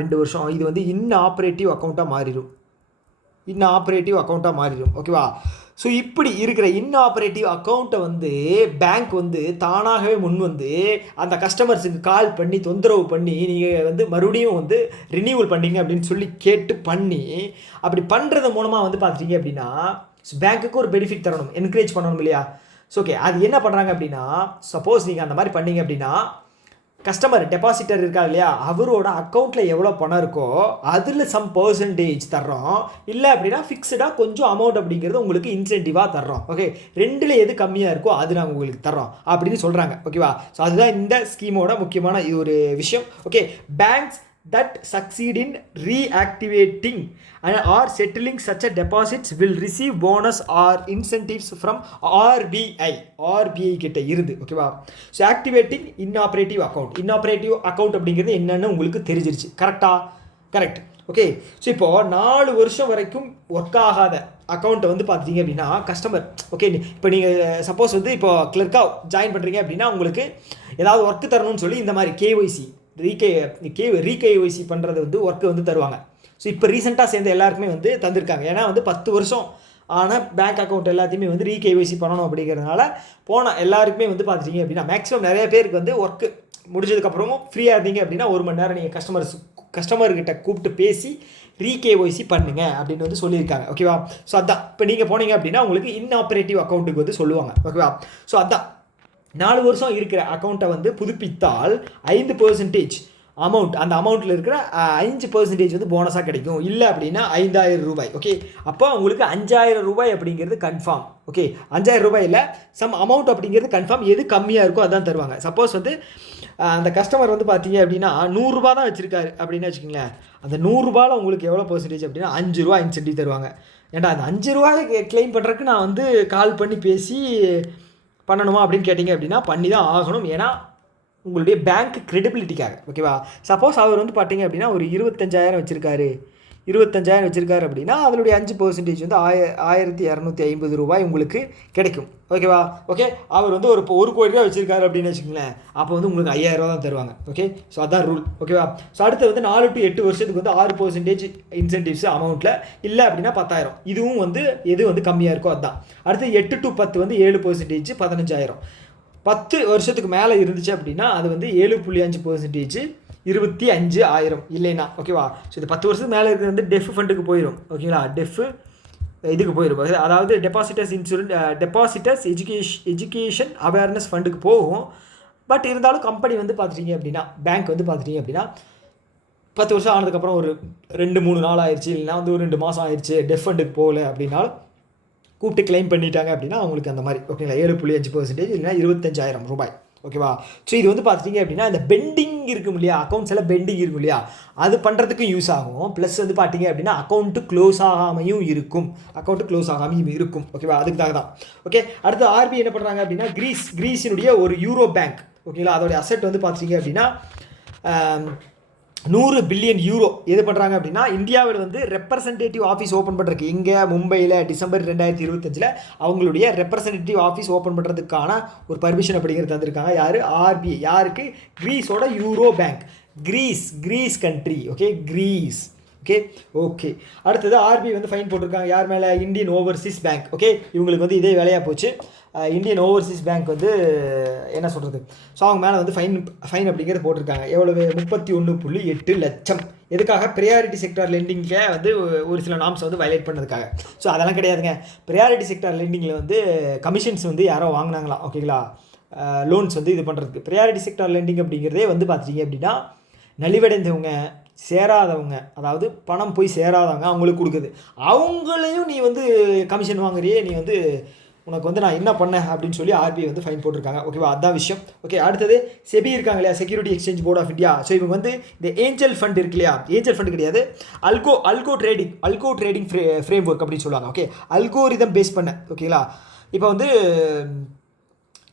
2 வருஷம் இது வந்து இன்ஆப்ரேட்டிவ் அக்கௌண்ட்டாக மாறிடும் ஓகேவா. ஸோ இப்படி இருக்கிற இன்ஆப்ரேட்டிவ் அக்கௌண்ட்டை வந்து பேங்க் வந்து தானாகவே முன் வந்து அந்த கஸ்டமர்ஸுக்கு கால் பண்ணி தொந்தரவு பண்ணி நீங்கள் வந்து மறுபடியும் வந்து ரினியூவல் பண்ணிங்க அப்படின்னு சொல்லி கேட்டு பண்ணி அப்படி பண்ணுறது மூலமாக வந்து பார்த்துட்டீங்க அப்படின்னா பேங்க்குக்கு ஒரு பெனிஃபிட் தரணும், என்கரேஜ் பண்ணணும் இல்லையா. ஸோ ஓகே, அது என்ன பண்ணுறாங்க அப்படின்னா சப்போஸ் நீங்கள் அந்த மாதிரி பண்ணீங்க அப்படின்னா கஸ்டமர் டெபாசிட்டர் இருக்கா இல்லையா, அவரோட அக்கௌண்ட்டில் எவ்வளோ பணம் இருக்கோ அதில் சம் பர்சன்டேஜ் தர்றோம். இல்லை அப்படின்னா ஃபிக்ஸ்டாக கொஞ்சம் அமௌண்ட் அப்படிங்கிறது உங்களுக்கு இன்சென்டிவாக தர்றோம். ஓகே, 2ல் எது கம்மியாக இருக்கோ அது நாங்கள் உங்களுக்கு தர்றோம் அப்படின்னு சொல்கிறாங்க ஓகேவா. ஸோ அதுதான் இந்த ஸ்கீமோட முக்கியமான ஒரு விஷயம். Okay, banks that succeed in reactivating or settling such a deposits will receive bonus or incentives from RBI கிட்ட இருந்து. ஓகேவா? ஸோ ஆக்டிவேட்டிங் இன்ஆப்ரேட்டிவ் அக்கௌண்ட் அப்படிங்கிறது என்னன்னு உங்களுக்கு தெரிஞ்சிருச்சு. கரெக்ட். ஓகே. ஸோ இப்போது 4 வருஷம் வரைக்கும் ஒர்க் ஆகாத அக்கௌண்ட்டை வந்து பார்த்தீங்க அப்படின்னா கஸ்டமர், ஓகே, இப்போ நீங்கள் சப்போஸ் வந்து இப்போ கிளர்க்காக ஜாயின் பண்ணுறீங்க அப்படின்னா உங்களுக்கு ஏதாவது ஒர்க்கு தரணும்னு சொல்லி இந்த மாதிரி கேஒய்சி ரீகேஒய்சி பண்ணுறது வந்து ஒர்க்கு வந்து தருவாங்க. ஸோ இப்போ ரீசெண்டாக சேர்ந்த எல்லாருக்குமே வந்து தந்திருக்காங்க. ஏன்னா வந்து 10 வருஷம் ஆனால் பேங்க் அக்கௌண்ட் எல்லாத்தையுமே வந்து ரீகேஒய்சி பண்ணணும் அப்படிங்கிறதுனால போன எல்லாருக்குமே வந்து பார்த்துட்டிங்க அப்படின்னா மேக்ஸிமம் நிறைய பேருக்கு வந்து ஒர்க்கு முடிஞ்சதுக்கப்புறமும் ஃப்ரீயாக இருந்தீங்க அப்படின்னா 1 மணி நேரம் நீங்கள் கஸ்டமர்கிட்ட கூப்பிட்டு பேசி ரீகேஒய்சி பண்ணுங்க அப்படின்னு வந்து சொல்லியிருக்காங்க. ஓகேவா? ஸோ அதான் இப்போ நீங்கள் போனீங்க அப்படின்னா உங்களுக்கு இன்ஆப்ரேட்டிவ் அக்கௌண்ட்டுக்கு வந்து சொல்லுவாங்க. ஓகேவா? ஸோ அதான் 4 வருஷம் இருக்கிற அக்கௌண்ட்டை வந்து புதுப்பித்தால் 5% அமௌண்ட், அந்த அமௌண்ட்டில் இருக்கிற 5% வந்து போனஸாக கிடைக்கும். இல்லை அப்படின்னா 5000 ரூபாய். ஓகே, அப்போ உங்களுக்கு 5000 ரூபாய் அப்படிங்கிறது கன்ஃபார்ம். ஓகே, 5000 ரூபாயில் சம் அமௌண்ட் அப்படிங்கிறது கன்ஃபார்ம். எது கம்மியாக இருக்கோ அதான் தருவாங்க. சப்போஸ் வந்து அந்த கஸ்டமர் வந்து பார்த்தீங்க அப்படின்னா 100 ரூபா தான் வச்சுருக்காரு அப்படின்னு வச்சுக்கோங்களேன். அந்த 100 ரூபாயில் உங்களுக்கு எவ்வளோ பர்சன்டேஜ் அப்படின்னா 5 ரூபா இன்சென்டிவ் தருவாங்க. ஏன்டா அந்த 5 ரூபாய் கிளைம் பண்ணுறதுக்கு நான் வந்து கால் பண்ணி பேசி பண்ணணுமா அப்படின்னு கேட்டிங்க அப்படின்னா பண்ணி தான் ஆகணும். ஏன்னா உங்களுடைய பேங்க் கிரெடிபிலிட்டிக்காக. ஓகேவா? சப்போஸ் அவர் வந்து பார்த்தீங்க அப்படின்னா ஒரு 25,000 வச்சுருக்காரு அப்படின்னா அதனுடைய 5% வந்து 1250 ரூபாய் உங்களுக்கு கிடைக்கும். ஓகேவா? ஓகே, அவர் வந்து ஒரு 1 கோடி ரூபா வச்சுருக்காரு அப்படின்னு வச்சுக்கோங்களேன், அப்போ வந்து உங்களுக்கு 5000 ரூபா தான் தருவாங்க. ஓகே, ஸோ அதான் ரூல். ஓகேவா? ஸோ அடுத்து வந்து 4 to 8 வருஷத்துக்கு வந்து 6% இன்சென்டிவ்ஸ் அமௌண்ட்டில், இல்லை அப்படின்னா 10,000. இதுவும் வந்து எது வந்து கம்மியாக இருக்கோ அதுதான். அடுத்து 8 to 10 வந்து 7%, 15,000. 10 வருஷத்துக்கு மேலே இருந்துச்சு அப்படின்னா அது வந்து 7.5%, 25,000 இல்லைன்னா. ஓகேவா? ஸோ இது 10 வருஷத்துக்கு மேலே இருக்கிறது வந்து டெஃப் ஃபண்டுக்கு போயிடும். ஓகேங்களா? டெஃப் இதுக்கு போயிடும், அதாவது டெபாசிட்டர்ஸ் எஜுகேஷன் அவேர்னஸ் ஃபண்டுக்கு போகும். பட் இருந்தாலும் கம்பெனி வந்து பார்த்துட்டிங்க அப்படின்னா பேங்க் வந்து பார்த்துட்டிங்க அப்படின்னா 10 வருஷம் ஆனதுக்கப்புறம் ஒரு 2-3 நாள் ஆயிடுச்சு, இல்லைனா வந்து ஒரு 2 மாதம் ஆயிடுச்சு, டெஃப் ஃபண்டுக்கு போகல அப்படின்னாலும் கூப்பிட்டு கிளைம் பண்ணிட்டாங்க அப்படின்னா அவங்களுக்கு அந்த மாதிரி. ஓகேங்களா? 7.5% இல்லைனா 25,000 ரூபாய். ஓகேவா? ஸோ இது வந்து பார்த்துட்டிங்க அப்படின்னா இந்த பெண்டிங் இருக்கும் இல்லையா, அக்கௌண்ட்ஸ் எல்லாம் பெண்டிங் இருக்கும் இல்லையா, அது பண்ணுறதுக்கும் யூஸ் ஆகும். ப்ளஸ் வந்து பார்த்தீங்க அப்படின்னா அக்கௌண்ட்டு க்ளோஸ் ஆகாமையும் இருக்கும். ஓகேவா? அதுக்காக தான். ஓகே, அடுத்து ஆர்பிஐ என்ன பண்ணுறாங்க அப்படின்னா கிரீஸினுடைய ஒரு யூரோ பேங்க், ஓகேங்களா, அதோடைய அசெட் வந்து பார்த்துட்டிங்க அப்படின்னா 100 பில்லியன் யூரோ எது பண்ணுறாங்க அப்படின்னா இந்தியாவில் வந்து ரெப்ரசன்டேட்டிவ் ஆஃபீஸ் ஓப்பன் பண்ணுறதுக்கு, இங்கே மும்பையில் டிசம்பர் 2025 அவங்களுடைய ரெப்ரசன்டேட்டிவ் ஆஃபீஸ் ஓப்பன் பண்ணுறதுக்கான ஒரு பர்மிஷன் அப்படிங்கிறது தந்திருக்காங்க. யார்? ஆர்பிஐ. யாருக்கு? கிரீஸோட euro bank. Greece country. Okay, Greece. Okay. அடுத்தது ஆர்பிஐ வந்து ஃபைன் போட்டிருக்காங்க. யார் மேலே? Indian Overseas bank. ஓகே, இவங்களுக்கு வந்து இதே வேலையாக போச்சு. இந்தியன் ஓவர்சீஸ் பேங்க் வந்து என்ன சொல்கிறது, ஸோ அவங்க மேலே வந்து ஃபைன் அப்படிங்கிறது போட்டிருக்காங்க. எவ்வளவு? 31.8 லட்சம். எதுக்காக? ப்ரையாரிட்டி செக்டார் லெண்டிங்கில் வந்து ஒரு சில நாம்ஸ் வந்து வயலேட் பண்ணதுக்காக. ஸோ அதெல்லாம் கிடையாதுங்க. ப்ரையாரிட்டி செக்டார் லெண்டிங்கில் வந்து கமிஷன்ஸ் வந்து யாரோ வாங்கினாங்களாம். ஓகேங்களா? லோன்ஸ் வந்து இது பண்ணுறதுக்கு. ப்ரையாரிட்டி செக்டார் லெண்டிங் அப்படிங்கிறதே வந்து பார்த்துட்டிங்க அப்படின்னா நலிவடைந்தவங்க, சேராதவங்க, அதாவது பணம் போய் சேராதவங்க அவங்களுக்கு கொடுக்குது. அவங்களையும் நீ வந்து கமிஷன் வாங்குறியே, நீ வந்து உனக்கு வந்து நான் என்ன பண்ணேன் அப்படின்னு சொல்லி ஆர்பிஐ வந்து ஃபைன் போட்டிருக்காங்க. ஓகேவா? அதான் விஷயம். ஓகே, அடுத்தது செபி இருக்காங்க இல்லையா, security exchange board of India. So இவங்க வந்து இந்த ஏஞ்சல் ஃபண்ட் இருக்கு இல்லையா, ஏஞ்சல் ஃபண்ட் கிடையாது, அல்கோ ட்ரேடிங் ஃப்ரேம் ஒர்க் அப்படின்னு சொல்லுவாங்க. ஓகே, அல்கோரிதம் பேஸ் பண்ண. ஓகேங்களா?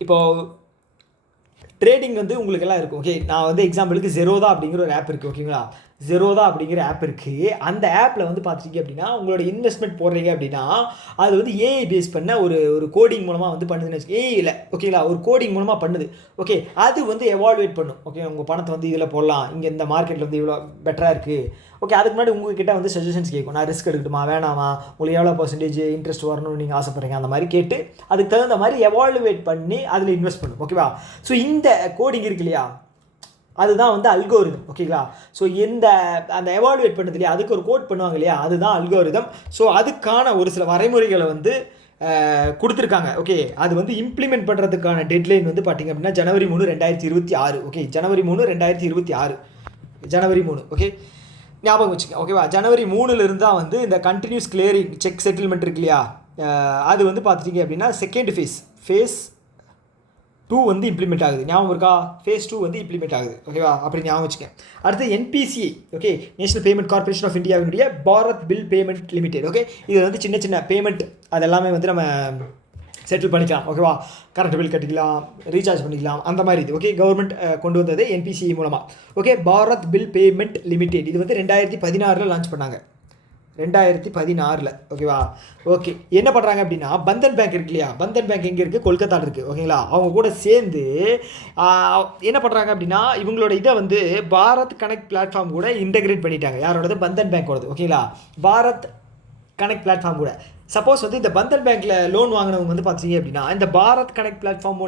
இப்போ ட்ரேடிங் வந்து உங்களுக்கு எல்லாம் இருக்கும். ஓகே, நான் வந்து எக்ஸாம்பிளுக்கு ஜெரோதா அப்படிங்கிற ஒரு ஆப் இருக்குது. ஓகேங்களா? ஜெரோதா அப்படிங்கிற ஆப் இருக்குது. அந்த ஆப்பில் வந்து பார்த்துட்டிங்க அப்படின்னா உங்களோட இன்வெஸ்ட்மெண்ட் போடுறீங்க அப்படின்னா அது வந்து ஏஐ பேஸ் பண்ண ஒரு கோடிங் மூலமாக வந்து பண்ணுதுன்னு வச்சு, ஏஐ இல்லை, ஓகேங்களா, ஒரு கோடிங் மூலமாக பண்ணுது. ஓகே, அது வந்து எவால்வேட் பண்ணும். ஓகே, உங்கள் பணத்தை வந்து இதில் போடலாம், இங்கே இந்த மார்க்கெட்டில் வந்து இவ்வளோ பெட்டராக இருக்குது. ஓகே, அதுக்கு முன்னாடி உங்ககிட்ட வந்து சஜஷன்ஸ் கேட்கும். நான் ரிஸ்க் எடுக்கட்டுமா வேணாமா, உங்களுக்கு எவ்வளோ பர்சன்டேஜ் இன்ட்ரெஸ்ட் வரணும்னு நீங்கள் ஆசைப்படுறீங்க, அந்த மாதிரி கேட்டு அதுக்கு தகுந்த மாதிரி எவால்வேட் பண்ணி அதில் இன்வெஸ்ட் பண்ணும். ஓகேவா? ஸோ இந்த கோடிங் இருக்கு இல்லையா, அதுதான் வந்து அல்கோரிதம். ஓகேங்களா? ஸோ அந்த எவாலுவேட் பண்ணது இல்லையா, அதுக்கு ஒரு கோட் பண்ணுவாங்க இல்லையா, அதுதான் அல்கோரிதம். ஸோ அதுக்கான ஒரு சில வரைமுறைகளை வந்து கொடுத்துருக்காங்க. ஓகே, அது வந்து இம்ப்ளிமெண்ட் பண்ணுறதுக்கான டெட்லைன் வந்து பார்த்திங்க அப்படின்னா ஜனவரி 3, 2026. ஓகே, ஜனவரி 3, 2026. ஜனவரி 3. ஓகே, ஞாபகம் வச்சுக்க. ஓகேவா? ஜனவரி 3லேருந்து தான் வந்து இந்த கண்டினியூஸ் கிளியரிங் செக் செட்டில்மெண்ட் இருக்கு இல்லையா, அது வந்து பார்த்துட்டிங்க அப்படின்னா செகண்ட் ஃபேஸ் 2 வந்து இம்ப்ளிமெண்ட் ஆகுது, ஞாபகம் இருக்கா? ஃபேஸ் 2 வந்து இம்ப்ளிமெண்ட் ஆகுது, ஓகேவா? அப்படி ஞாபகம் வச்சுக்கேன். அடுத்து NPCI, okay, national payment corporation of இந்தியாவினுடைய Bharat bill payment limited. Okay, இது வந்து சின்ன சின்ன பேமெண்ட் அதெல்லாமே வந்து நம்ம செட்டில் பண்ணிக்கலாம், ஓகேவா? கரண்ட் பில் கட்டிக்கலாம், ரீசார்ஜ் பண்ணிக்கலாம், அந்த மாதிரி இது. ஓகே, கவர்மெண்ட் கொண்டு வந்தது என்பிசிஐ மூலமாக. Okay, Bharat bill payment limited இது வந்து 2016 லான்ச் பண்ணாங்க, 2016. ஓகேவா? ஓகே, என்ன பண்ணுறாங்க அப்படின்னா பந்தன் பேங்க் இருக்கு இல்லையா, பந்தன் பேங்க் எங்கே இருக்குது? கொல்கத்தாவில் இருக்குது, ஓகேங்களா? அவங்க கூட சேர்ந்து என்ன பண்ணுறாங்க அப்படின்னா இவங்களோட இதை வந்து பாரத் கனெக்ட் பிளாட்ஃபார்ம் கூட இன்டெகிரேட் பண்ணிட்டாங்க. யாரோடது? பந்தன் பேங்கோடது, ஓகேங்களா? பாரத் கனெக்ட் பிளாட்ஃபார்ம் கூட. சப்போஸ் வந்து இந்த பந்தன் பேங்க்கில் லோன் வாங்கினவங்க வந்து பார்த்தீங்க அப்படின்னா இந்த பாரத் கனெக்ட் பிளாட்ஃபார்ம்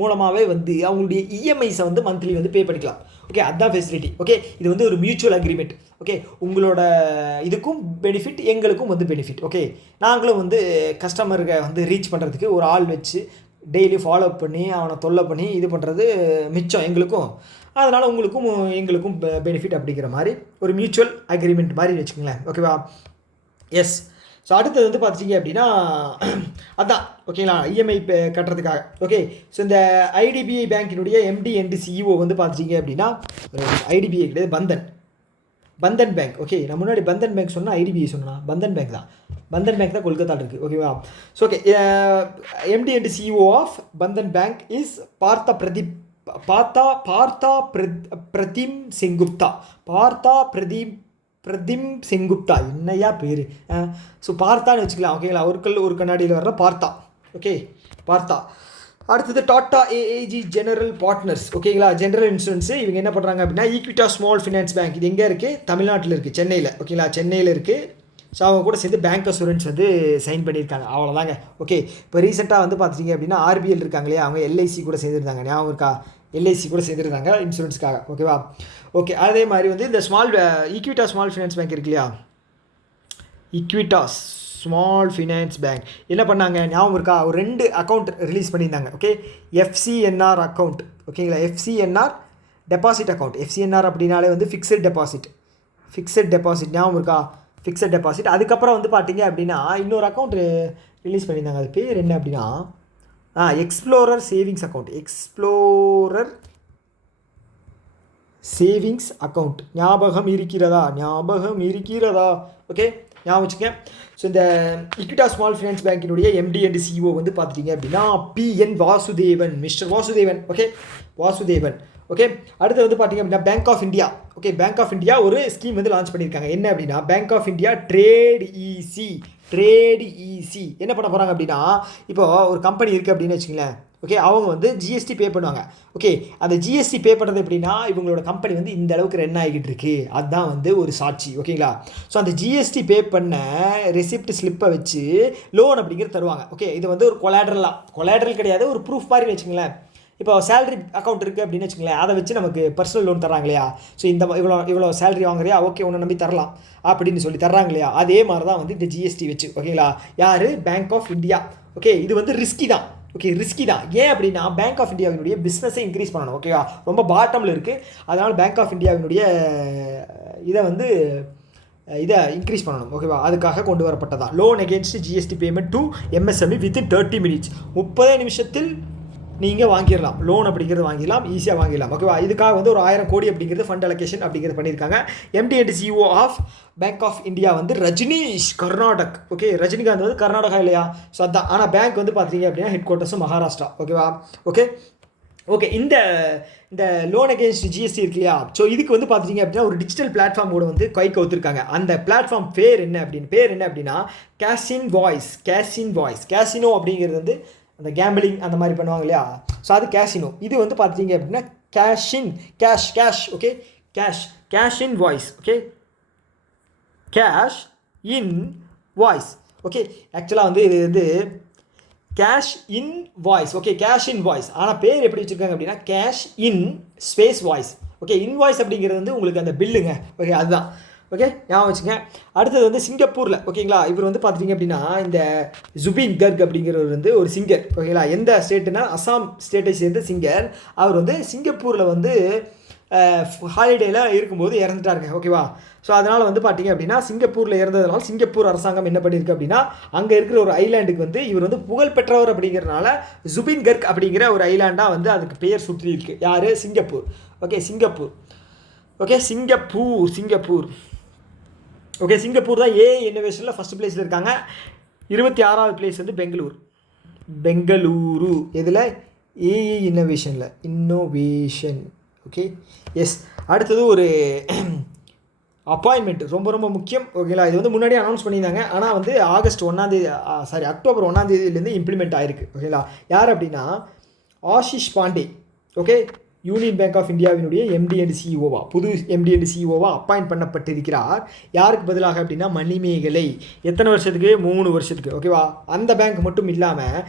மூலமாகவே வந்து அவங்களுடைய இஎம்ஐஸை வந்து மந்த்லி வந்து பே பண்ணிக்கலாம். ஓகே, அதுதான் ஃபெசிலிட்டி. ஓகே, இது வந்து ஒரு மியூச்சுவல் அக்ரிமெண்ட். ஓகே, உங்களோட இதுக்கும் பெனிஃபிட், எங்களுக்கும் வந்து பெனிஃபிட். ஓகே, நாங்களும் வந்து கஸ்டமருக்கு வந்து ரீச் பண்ணுறதுக்கு ஒரு ஆள் வச்சு டெய்லி ஃபாலோ பண்ணி அவனை தொல்லை பண்ணி இது பண்ணுறது மிச்சம் எங்களுக்கும், அதனால் உங்களுக்கும் எங்களுக்கும் பெனிஃபிட் அப்படிங்கிற மாதிரி ஒரு மியூச்சுவல் அக்ரிமெண்ட் மாதிரி வச்சுக்கோங்களேன், ஓகேவா? எஸ். ஸோ அடுத்தது வந்து பார்த்திங்க அப்படின்னா அதுதான், ஓகேங்களா, இஎம்ஐ கட்டுறதுக்காக. ஓகே, ஸோ இந்த ஐடிபிஐ பேங்க்கினுடைய எம்டி அண்ட் சிஇஓ வந்து பார்த்திங்க அப்படின்னா ஐடிபிஐ கிடையாது, பந்தன் பேங்க். ஓகே, நான் முன்னாடி பந்தன் பேங்க் சொன்னால் ஐடிபிஐ சொன்னால் பந்தன் பேங்க் தான், பந்தன் பேங்க் தான் கொல்கத்தாவில் இருக்குது, ஓகேவா? So okay, MD and CEO of Bandhan bank is Pratim Sengupta. Pratim Sengupta, என்னையா பேர்? ஸோ பார்த்தான்னு வச்சுக்கலாம், ஓகேங்களா? ஒரு கண்ணாடியில் வர்ற பார்த்தா. ஓகே, பார்த்தா. அடுத்தது டாட்டா ஏஏஜி ஜெனரல் பார்ட்னர்ஸ், ஓகேங்களா? ஜெனரல் இன்சூரன்ஸு இவங்க என்ன பண்ணுறாங்க அப்படின்னா ஈக்விட்டா ஸ்மால் ஃபினான்ஸ் பேங்க், இது எங்கே இருக்குது? தமிழ்நாட்டில் இருக்குது, சென்னையில், ஓகேங்களா? சென்னையில் இருக்குது. ஸோ அவங்க கூட சேர்ந்து பேங்க் அசூரன்ஸ் வந்து சைன் பண்ணியிருக்காங்க, அவ்வளோதாங்க. ஓகே, இப்போ ரீசெண்டாக வந்து பார்த்துட்டிங்க அப்படின்னா ஆர்பிஎல் இருக்காங்க இல்லையா, அவங்க எல்ஐசி கூட சேர்ந்துருந்தாங்க, ஞாபகம் இருக்கா? எல்ஐசி கூட சேர்ந்துருந்தாங்க இன்சூரன்ஸ்க்காக, ஓகேவா? ஓகே, அதே மாதிரி வந்து இந்த ஈக்விட்டா ஸ்மால் ஃபினான்ஸ் பேங்க் இருக்கு இல்லையா, ஈக்விட்டா ஸ்மால் ஃபினான்ஸ் பேங்க் என்ன பண்ணாங்க ஞாபகம் இருக்கா? ஒரு 2 அக்கௌண்ட் ரிலீஸ் பண்ணியிருந்தாங்க. ஓகே, எஃப்சிஎன்ஆர் அக்கௌண்ட், ஓகேங்களா? எஃப்சிஎன்ஆர் டெபாசிட் அக்கௌண்ட். எஃப்சிஎன்ஆர் அப்படின்னாலே வந்து ஃபிக்ஸட் டெபாசிட் ஞாபகம் இருக்கா? Fixed deposit. அதுக்கப்புறம் வந்து பார்த்தீங்க அப்படின்னா இன்னொரு அக்கௌண்ட் ரிலீஸ் பண்ணியிருந்தாங்க, அது பேர் என்ன அப்படின்னா explorer savings account. Savings account ஞாபகம் இருக்கிறதா? ஓகே, ஞாபகம் வச்சுக்கேன். ஸோ இந்த ஈக்விட்டா ஸ்மால் ஃபினான்ஸ் பேங்கினுடைய எம்டி அண்ட் சிஇஓ வந்து பார்த்துட்டிங்க அப்படின்னா PN Vasudevan, mister Vasudevan. Okay, Vasudevan. Okay, அடுத்து வந்து பார்த்திங்க அப்படின்னா bank of India. Okay, bank of India ஒரு ஸ்கீம் வந்து லான்ச் பண்ணியிருக்காங்க. என்ன அப்படின்னா bank of India trade easy என்ன பண்ண போகிறாங்க அப்படின்னா இப்போ ஒரு கம்பெனி இருக்குது அப்படின்னு வச்சுங்களேன். ஓகே, அவங்க வந்து ஜிஎஸ்டி பே பண்ணுவாங்க. ஓகே, அந்த ஜிஎஸ்டி பே பண்ணுறது எப்படின்னா இவங்களோட கம்பெனி வந்து இந்த அளவுக்கு ரன் ஆகிட்டு இருக்கு, அதுதான் வந்து ஒரு சாட்சி, ஓகேங்களா? ஸோ அந்த ஜிஎஸ்டி பே பண்ண ரெசிப்ட் ஸ்லிப்பை வச்சு லோன் அப்படிங்கிறது தருவாங்க. ஓகே, இது வந்து ஒரு கொலாட்ரல் கிடையாது, ஒரு ப்ரூஃப் மாதிரி வச்சுங்களேன். இப்போ சேலரி அக்கௌண்ட் இருக்குது அப்படின்னு வச்சுங்களேன், அதை வச்சு நமக்கு பர்சனல் லோன் தர்றாங்க இல்லையா? ஸோ இந்த இவ்வளோ சேலரி வாங்குறியா, ஓகே உன்னை நம்பி தரலாம் அப்படின்னு சொல்லி தர்றாங்க இல்லையா? அதே மாதிரி தான் வந்து இந்த ஜிஎஸ்டி வச்சு, ஓகேங்களா? யார்? Bank of India. ஓகே, இது வந்து ரிஸ்கி தான். ஏன் அப்படின்னா பேங்க் ஆஃப் இந்தியாவினுடைய பிஸ்னஸை இன்க்ரீஸ் பண்ணணும், ஓகேவா? ரொம்ப பாட்டமில் இருக்குது, அதனால் பேங்க் ஆஃப் இந்தியாவினுடைய இதை இன்க்ரீஸ் பண்ணணும், ஓகேவா? அதுக்காக கொண்டு வரப்பட்டதான் loan against GST payment to MSME within 30 minutes, 30 நிமிஷத்தில் நீங்கள் வாங்கிடலாம், லோன் அப்படிங்கிறது வாங்கிடலாம், ஈஸியாக வாங்கிடலாம், ஓகேவா? இதுக்காக வந்து ஒரு 1000 கோடி அப்படிங்கிறது ஃபண்ட் அலோகேஷன் அப்படிங்கிறது பண்ணியிருக்காங்க. MD and CEO of bank of India வந்து ரஜினிஷ் கர்நாடக். ஓகே, ரஜினிகாந்த் வந்து கர்நாடகா இல்லையா? ஸோ அதான். ஆனால் பேங்க் வந்து பார்த்தீங்க அப்படின்னா ஹெட் குவார்ட்டர்ஸும் மகாராஷ்டிரா, ஓகேவா? ஓகே, இந்த லோன் அகேன்ஸ்ட் ஜிஎஸ்டி இருக்கு இல்லையா? ஸோ இதுக்கு வந்து பார்த்துட்டிங்க அப்படின்னா ஒரு டிஜிட்டல் பிளாட்ஃபார்ம் கூட வந்து கை கவுத்துருக்காங்க. அந்த பிளாட்ஃபார்ம் பேர் என்ன அப்படின்னா கேஷின் வாய்ஸ். கேசினோ அப்படிங்கிறது வந்து அந்த கேம்பிளிங் அந்த மாதிரி பண்ணுவாங்க இல்லையா? ஸோ அது கேஷினோ. இது வந்து பார்த்துட்டிங்க அப்படின்னா cash. Okay, cash in voice. Okay, cash in voice. Okay, ஆக்சுவலாக வந்து இது வந்து cash in voice. Okay, cash in voice. ஆனால் பேர் எப்படி வச்சுருக்காங்க அப்படின்னா cash in space voice. Okay, invoice அப்படிங்கிறது வந்து உங்களுக்கு அந்த பில்லுங்க. ஓகே, அதுதான். ஓகே, ஞாபகம் வச்சுங்க. அடுத்தது வந்து சிங்கப்பூரில், ஓகேங்களா? இவர் வந்து பார்த்துட்டிங்க அப்படின்னா இந்த ஜுபின் கர்க் அப்படிங்கிறவர் வந்து ஒரு சிங்கர், ஓகேங்களா? எந்த ஸ்டேட்டுனா அசாம் ஸ்டேட்டை சேர்ந்த சிங்கர். அவர் வந்து சிங்கப்பூரில் வந்து ஹாலிடேயில் இருக்கும்போது இறந்துட்டாருங்க, ஓகேவா? ஸோ அதனால் வந்து பார்த்தீங்க அப்படின்னா சிங்கப்பூரில் இறந்ததுனால சிங்கப்பூர் அரசாங்கம் என்ன பண்ணியிருக்கு அப்படின்னா அங்கே இருக்கிற ஒரு ஐலாண்டுக்கு வந்து இவர் வந்து புகழ்பெற்றவர் அப்படிங்கிறதுனால ஜுபின் கர்க் அப்படிங்கிற ஒரு ஐலாண்டாக வந்து அதுக்கு பெயர் சுற்றியிருக்கு. யார்? Singapore. Okay, Singapore. Okay, Singapore. Okay, Singapore தான் ஏஐ இன்னோவேஷனில் ஃபஸ்ட் பிளேஸில் இருக்காங்க. 26வது பிளேஸ் வந்து பெங்களூரு. எதில்? AI innovation. Okay, yes. அடுத்தது ஒரு அப்பாயின்மெண்ட் ரொம்ப ரொம்ப முக்கியம். ஓகேங்களா, இது வந்து முன்னாடியே அனௌன்ஸ் பண்ணியிருந்தாங்க. ஆனால் வந்து அக்டோபர் 1 இம்ப்ளிமெண்ட் ஆயிருக்கு. ஓகேங்களா, யார் அப்படின்னா Ashish Pandey. Okay, union bank of இந்தியாவினுடைய எம்டி அண்ட் சிஇஓவா, புது எம்டி அண்ட் சிஇஓவா அப்பாயின்ட் பண்ணப்பட்டிருக்கிறார். யாருக்கு பதிலாக அப்படின்னா மணிமேகலை. எத்தனை வருஷத்துக்கு? 3 வருஷத்துக்கு. ஓகேவா, அந்த பேங்க் மட்டும் இல்லாமல்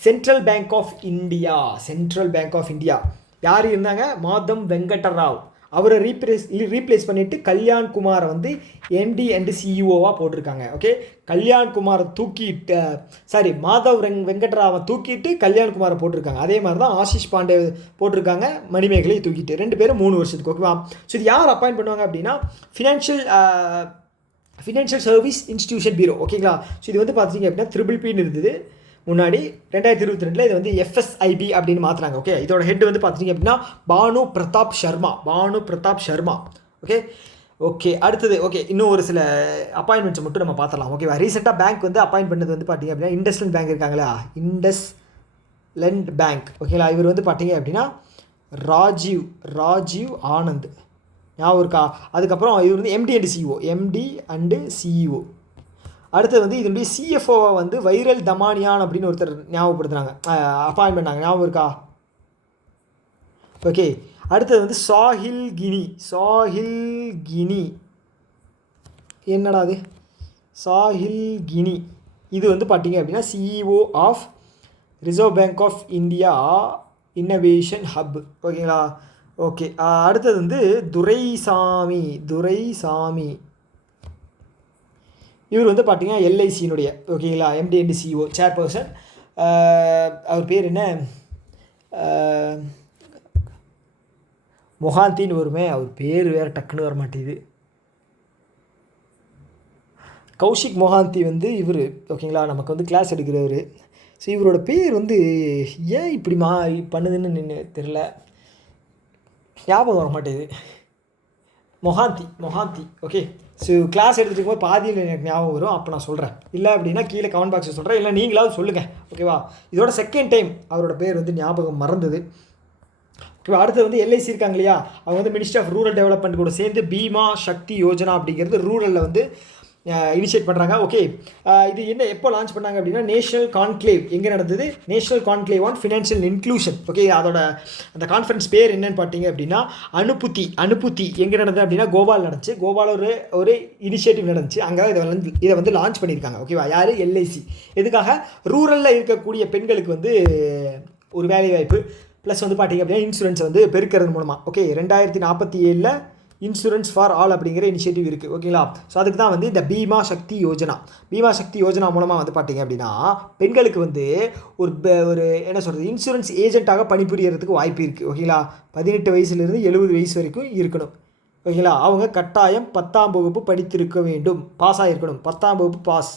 சென்ட்ரல் பேங்க் ஆஃப் இந்தியா யார் இருந்தாங்க? மாதம் வெங்கடராவ். அவரை ரீப்ளேஸ் பண்ணிவிட்டு கல்யாண் குமாரை வந்து எம்டி அண்ட் சிஇஓவாக போட்டிருக்காங்க. ஓகே, கல்யாண்குமாரை மாதவ் வெங்கட்ராவை தூக்கிட்டு கல்யாண்குமாரை போட்டிருக்காங்க. அதே மாதிரி தான் ஆஷிஷ் பாண்டே போட்டிருக்காங்க, மணிமேகலை தூக்கிட்டு. 2 பேரும் 3 வருஷத்துக்கு. ஓகேவா, ஸோ இது யார் அப்பாயின்ட் பண்ணுவாங்க அப்படின்னா ஃபினான்ஷியல் சர்வீஸ் இன்ஸ்டிடியூஷன் பியூரோ. ஓகேங்களா, ஸோ இது வந்து பார்த்தீங்க அப்படின்னா BBBன்னு இருந்தது முன்னாடி. 2022 இது வந்து FSIB அப்படின்னு மாற்றுறாங்க. ஓகே, இதோட ஹெட் வந்து பார்த்தீங்க அப்படின்னா பானு பிரதாப் சர்மா. ஓகே, அடுத்தது இன்னும் ஒரு சில அப்பாயின்மெண்ட்ஸ் மட்டும் நம்ம பார்த்துடலாம். ஓகேவா, ரீசெண்டாக பேங்க் வந்து அப்பாயின்ட் பண்ணது வந்து பார்த்தீங்க அப்படின்னா இண்டஸ்லண்ட் பேங்க் இருக்காங்களா, இண்டஸ்லண்ட் பேங்க். ஓகேங்களா, இவர் வந்து பார்த்தீங்க அப்படின்னா ராஜீவ் ஆனந்த். ஞாபகம் இருக்கா? அதுக்கப்புறம் இவர் வந்து எம்டி அண்டு சிஇஓ. அடுத்தது வந்து இதனுடைய சிஎஃப்ஓவை வந்து வைரல் தமானியான் அப்படின்னு ஒருத்தர் ஞாபகப்படுத்துனாங்க, அப்பாயின்ட் பண்ணாங்க. ஞாபகம் இருக்கா? ஓகே, அடுத்தது வந்து சாஹில் கினி. என்னடா அது? சாஹில் கினி. இது வந்து பார்த்தீங்க அப்படின்னா CEO of reserve bank of India innovation hub. ஓகேங்களா, ஓகே. அடுத்தது வந்து துரைசாமி. இவர் வந்து பார்த்தீங்கன்னா எல்ஐசியினுடைய ஓகேங்களா எம்டி அண்ட் சிஇஓ சேர்பர்சன். அவர் பேர் என்ன? மொஹாந்தின்னு வருமே, அவர் பேர் வேறு டக்குன்னு வர மாட்டேங்குது. கௌஷிக் மொஹாந்தி வந்து இவர். ஓகேங்களா, நமக்கு வந்து கிளாஸ் எடுக்கிறவர். ஸோ இவரோட பேர் வந்து ஏன் இப்படி பண்ணுதுன்னு தெரில, ஞாபகம் வர மாட்டேங்குது. மொஹாந்தி. ஓகே, ஸோ கிளாஸ் எடுத்துகிட்டு இருக்கும்போது பாதியில் எனக்கு ஞாபகம் வரும், அப்போ நான் சொல்கிறேன். இல்லை அப்படின்னா கீழே கமெண்ட் பாக்ஸில் சொல்கிறேன், இல்லை நீங்களாவது சொல்லுங்கள். ஓகேவா, இதோட செகண்ட் டைம் அவரோட பேர் வந்து ஞாபகம் மறந்தது. ஓகேவா, அடுத்து வந்து எல்ஐசி இருக்காங்க இல்லையா, அவங்க வந்து மினிஸ்ட்ரி ஆஃப் ரூரல் டெவலப்மெண்ட் கூட சேர்ந்து பீமா சக்தி யோஜனா அப்படிங்கிறது ரூரலில் வந்து இனிஷியேட் பண்ணுறாங்க. ஓகே, இது எப்போ லான்ச் பண்ணாங்க அப்படின்னா நேஷனல் கான்க்ளேவ் எங்கே நடந்தது? National conclave on financial inclusion. Okay, அதோட அந்த கான்ஃபரன்ஸ் பேர் என்னன்னு பார்த்தீங்க அப்படின்னா அனுப்புத்தி எங்கே நடந்தது அப்படின்னா கோபால் நடந்துச்சு. கோபால் ஒரு இனிஷியேட்டிவ் நடந்துச்சு, அங்கே இதை வந்து லான்ச் பண்ணியிருக்காங்க. ஓகேவா, யார்? எல்ஐசி. எதுக்காக? ரூரலில் இருக்கக்கூடிய பெண்களுக்கு வந்து ஒரு வேலைவாய்ப்பு ப்ளஸ் வந்து பார்த்தீங்க அப்படின்னா இன்சூரன்ஸை வந்து பெருக்கிறது மூலமாக. ஓகே, 2047 இன்சூரன்ஸ் ஃபார் ஆல் அப்படிங்கிற இனிஷியேட்டிவ் இருக்குது. ஓகேங்களா, ஸோ அதுக்கு தான் வந்து இந்த பீமா சக்தி யோஜனா மூலமாக வந்து பார்த்தீங்க அப்படின்னா பெண்களுக்கு வந்து ஒரு என்ன சொல்கிறது இன்சூரன்ஸ் ஏஜென்ட்டாக பணிபுரியறதுக்கு வாய்ப்பு இருக்குது. ஓகேங்களா, 18 வயசுலேருந்து 70 வயசு வரைக்கும் இருக்கணும். ஓகேங்களா, அவங்க கட்டாயம் 10ஆம் வகுப்பு படித்திருக்க வேண்டும், பாஸ் ஆகிருக்கணும், 10ஆம் வகுப்பு பாஸ்.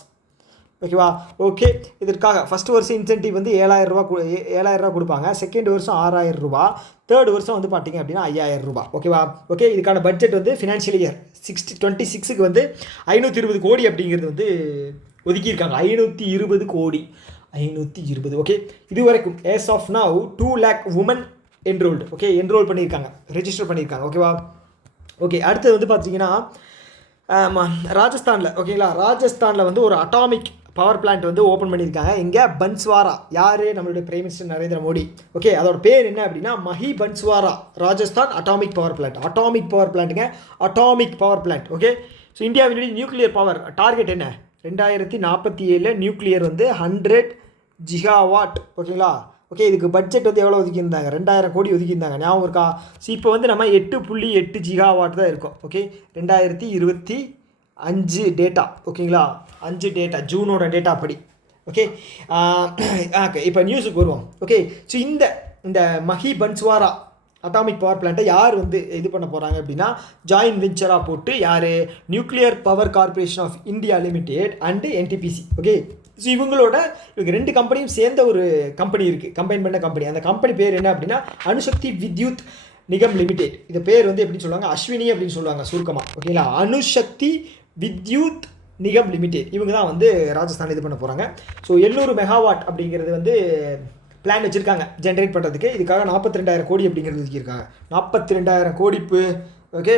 ஓகேவா, ஓகே. இதற்காக ஃபஸ்ட்டு வருஷம் இன்சென்டிவ் வந்து 7,000 ரூபா கொடுப்பாங்க, செகண்ட் வருஷம் 6,000 ரூபா, தேர்ட் வருஷம் வந்து பார்த்தீங்க அப்படின்னா 5,000 ரூபா. ஓகேவா, ஓகே. இதுக்கான பட்ஜெட் வந்து ஃபினான்ஷியல் இயர் 2026 வந்து 520 கோடி அப்படிங்கிறது வந்து ஒதுக்கியிருக்காங்க. 520 கோடி. ஓகே, இது வரைக்கும் as of now 2 lakh women enrolled. Okay, enrol பண்ணியிருக்காங்க, ரெஜிஸ்டர் பண்ணியிருக்காங்க. ஓகேவா, ஓகே. அடுத்தது வந்து பார்த்தீங்கன்னா ராஜஸ்தானில். ஓகேங்களா, ராஜஸ்தானில் வந்து ஒரு அட்டாமிக் பவர் பிளான்ட் வந்து ஓப்பன் பண்ணியிருக்காங்க. இங்கே பன்ஸ்வாரா. யார்? நம்மளுடைய prime minister Narendra Modi. Okay, அதோட பேர் என்ன அப்படின்னா Mahi Banswara Rajasthan atomic power plant. Okay, so இந்தியாவினுடைய நியூக்ளியர் பவர் டார்கெட் என்ன? 2047 நியூக்ளியர் வந்து 100 ஜிகாவாட். ஓகேங்களா, ஓகே. இதுக்கு பட்ஜெட் வந்து எவ்வளோ ஒதுக்கியிருந்தாங்க? 2,000 கோடி ஒதுக்கியிருந்தாங்க. ஞாபகம் இருக்கா? ஸோ இப்போ வந்து நம்ம 8.8 ஜிகாவாட் தான் இருக்கும். Okay, 2025 data. ஓகேங்களா, 5 டேட்டா, ஜூனோட டேட்டா அப்படி. ஓகே, இப்போ நியூஸுக்கு வருவோம். ஓகே, ஸோ இந்த மஹி பன்ஸ்வாரா அட்டாமிக் பவர் பிளான்ட்டை யார் வந்து இது பண்ண போகிறாங்க அப்படின்னா ஜாயின்ட் வெஞ்சராக போட்டு யார் nuclear power corporation of India limited and NTPC. Okay, so இவங்க 2 கம்பெனியும் சேர்ந்த ஒரு கம்பெனி இருக்குது, கம்பைன் பண்ண கம்பெனி. அந்த கம்பெனி பேர் என்ன அப்படின்னா அணுசக்தி வித்யுத் நிகம் லிமிடெட். இது பேர் வந்து எப்படின்னு சொல்லுவாங்க, அஸ்வினி அப்படின்னு சொல்லுவாங்க சுருக்கமாக. ஓகேங்களா, அணுசக்தி வித்யுத் நிகம் லிமிடெட். இவங்க தான் வந்து ராஜஸ்தான் இது பண்ண போகிறாங்க. ஸோ 700 மெகாவாட் அப்படிங்கிறது வந்து பிளான் வச்சுருக்காங்க ஜென்ரேட் பண்ணுறதுக்கு. இதுக்காக 42,000 கோடி அப்படிங்கிறது வச்சுருக்காங்க. 42,000 கோடிப்பு. ஓகே,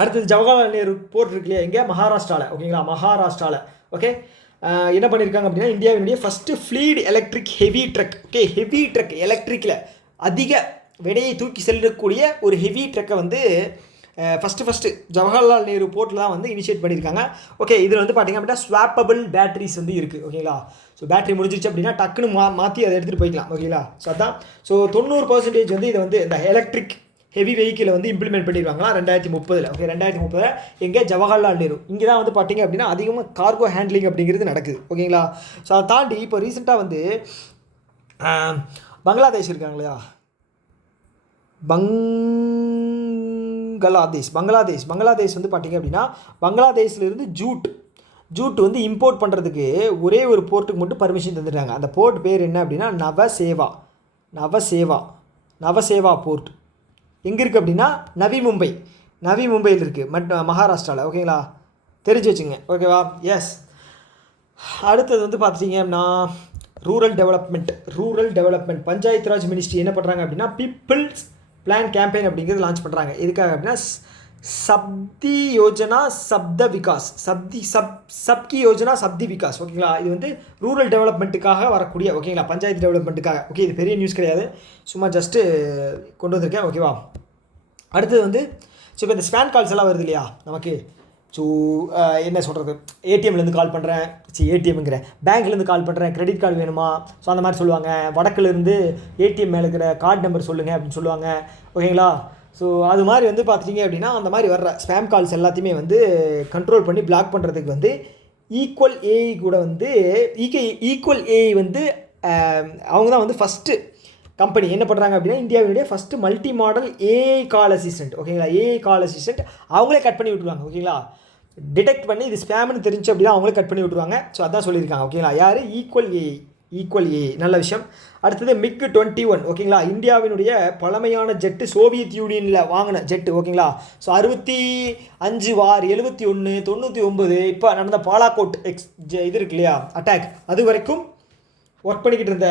அடுத்தது ஜவஹர்லால் நேரு போர்ட் இருக்கு இல்லையா, எங்கே மகாராஷ்டிராவில். ஓகேங்களா, மகாராஷ்டிராவில். ஓகே, என்ன பண்ணியிருக்காங்க அப்படின்னா இந்தியாவினுடைய first fleet electric heavy truck. Okay, heavy truck எலக்ட்ரிக்கில் அதிக விடையை தூக்கி செல்லக்கூடிய ஒரு ஹெவி ட்ரக்கை வந்து ஃபஸ்ட்டு ஜவஹர்லால் நேரு போர்ட்டில் தான் வந்து இனிஷியேட் பண்ணியிருக்காங்க. ஓகே, இதில் வந்து பார்த்திங்க அப்படின்னா ஸ்வாப்பபிள் பேட்டரிஸ் வந்து இருக்குது. ஓகேங்களா, ஸோ பேட்டரி முடிஞ்சிச்சு அப்படின்னா டக்குன்னு மாற்றி அதை எடுத்துகிட்டு போய்க்கலாம். ஓகேங்களா, ஸோ அதான். ஸோ 90% வந்து இதை வந்து இந்த எலக்ட்ரிக் ஹெவி வெஹிக்கிளை வந்து இம்ப்ளிமெண்ட் பண்ணிடுவாங்களா 2030. ஓகே, 2030 எங்கே ஜவஹர்லால் நேரு இங்கே தான் வந்து பார்த்திங்க அப்படின்னா அதிகமாக கார்கோ ஹேண்ட்லிங் அப்படிங்கிறது நடக்குது. ஓகேங்களா, ஸோ அதை தாண்டி இப்போ ரீசெண்டாக வந்து பங்களாதேஷ் இருக்காங்க இல்லையா, பங்களாதேஷ் வந்து பார்த்திங்க அப்படின்னா பங்களாதேஷ்லேருந்து ஜூட் வந்து இம்போர்ட் பண்ணுறதுக்கு ஒரே ஒரு போர்ட்டுக்கு மட்டும் பர்மிஷன் தந்துட்டாங்க. அந்த போர்ட் பேர் என்ன அப்படின்னா நவசேவா போர்ட். எங்கே இருக்குது அப்படின்னா நவி மும்பையில் இருக்குது, மகாராஷ்டிராவில். ஓகேங்களா, தெரிஞ்சு வச்சுங்க. ஓகேவா, எஸ். அடுத்தது வந்து பார்த்திங்கன்னா rural development panchayat Raj ministry என்ன பண்ணுறாங்க அப்படின்னா பீப்பிள்ஸ் பிளான் கேம்பெயின் அப்படிங்கிறது லான்ச் பண்ணுறாங்க. எதுக்காக அப்படின்னா சப்தி யோஜனா சப்கி யோஜனா சப்தி விகாஸ். ஓகேங்களா, இது வந்து ரூரல் டெவலப்மெண்ட்டுக்காக வரக்கூடிய, ஓகேங்களா, பஞ்சாயத்து டெவலப்மெண்ட்டுக்காக. ஓகே, இது பெரிய நியூஸ் கிடையாது, சும்மா ஜஸ்ட்டு கொண்டு வந்திருக்கேன். ஓகேவா, அடுத்தது வந்து ஸோ இப்போ இந்த ஸ்பேன் கால்ஸ் எல்லாம் வருது இல்லையா நமக்கு. ஸோ என்ன சொல்கிறது, ஏடிஎம்லேருந்து கால் பண்ணுறேன், ஏடிஎம்ங்கிறேன் பேங்க்லேருந்து கால் பண்ணுறேன், கிரெடிட் கார்டு வேணுமா, ஸோ அந்த மாதிரி சொல்லுவாங்க. வடக்குலேருந்து ஏடிஎம் மேலே இருக்கிற கார்டு நம்பர் சொல்லுங்கள் அப்படின்னு சொல்லுவாங்க. ஓகேங்களா, ஸோ அது மாதிரி வந்து பார்த்துட்டிங்க அப்படின்னா அந்த மாதிரி வர்ற ஸ்பேம் கால்ஸ் எல்லாத்தையுமே வந்து கண்ட்ரோல் பண்ணி பிளாக் பண்ணுறதுக்கு வந்து ஈக்குவல் ஏஐ கூட வந்து ஈக்குவல் ஏஐ வந்து அவங்க தான் வந்து ஃபஸ்ட்டு கம்பெனி என்ன பண்ணுறாங்க அப்படின்னா இந்தியாவினுடைய ஃபஸ்ட்டு மல்டி மாடல் ஏஐ கால் அசிஸ்டன்ட். ஓகேங்களா, ஏஐ கால் அசிஸ்டன்ட் அவங்களே கட் பண்ணி விட்டுருவாங்க. ஓகேங்களா, டிடெக்ட் பண்ணி இது ஸ்பேம்னு தெரிஞ்சு அப்படின்னா அவங்களே கட் பண்ணி விட்டுருவாங்க. ஸோ அதான் சொல்லியிருக்காங்க. ஓகேங்களா, யார் ஈக்குவல் ஏஐ நல்ல விஷயம். அடுத்தது MiG-21. ஓகேங்களா, இந்தியாவினுடைய பழமையான ஜெட்டு சோவியத் யூனியனில் வாங்கின ஜெட்டு. ஓகேங்களா, ஸோ 65 வார் 71 99 இப்போ நடந்த பாலாகோட் இது இருக்கு இல்லையா அட்டாக், அது வரைக்கும் ஒர்க் பண்ணிக்கிட்டு இருந்த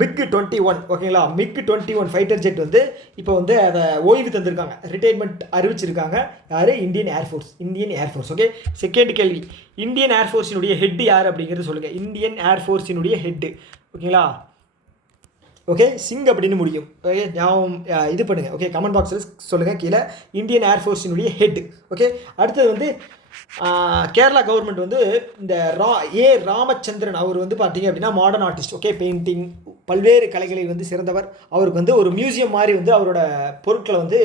MiG-21. ஓகேங்களா, MiG-21 ஃபைட்டர் ஜெட் வந்து இப்போ வந்து அதை ஓய்வு தந்திருக்காங்க, ரிட்டைர்மெண்ட் அறிவிச்சிருக்காங்க. யார், இந்தியன் ஏர்ஃபோர்ஸ். ஓகே, செகண்ட் கேள்வி, இந்தியன் ஏர்ஃபோர்ஸினுடைய ஹெட் யார் அப்படிங்கிறது சொல்லுங்கள். இந்தியன் ஏர்ஃபோர்ஸினுடைய ஹெட்டு. ஓகேங்களா, ஓகே, சிங் அப்படின்னு முடியும். ஓகே, ஞாபகம் இது பண்ணுங்கள். ஓகே, கமெண்ட் பாக்ஸில் சொல்லுங்கள் கீழே இந்தியன் ஏர்ஃபோர்ஸினுடைய ஹெட். ஓகே, அடுத்தது வந்து கேரளா கவர்மெண்ட் வந்து இந்த ராமச்சந்திரன் அவர் வந்து பார்த்தீங்க அப்படின்னா மாடர்ன் ஆர்டிஸ்ட். ஓகே, பெயிண்டிங் பல்வேறு கலைகளில் வந்து சிறந்தவர். அவருக்கு வந்து ஒரு மியூசியம் மாதிரி வந்து அவரோட பொருட்களை வந்து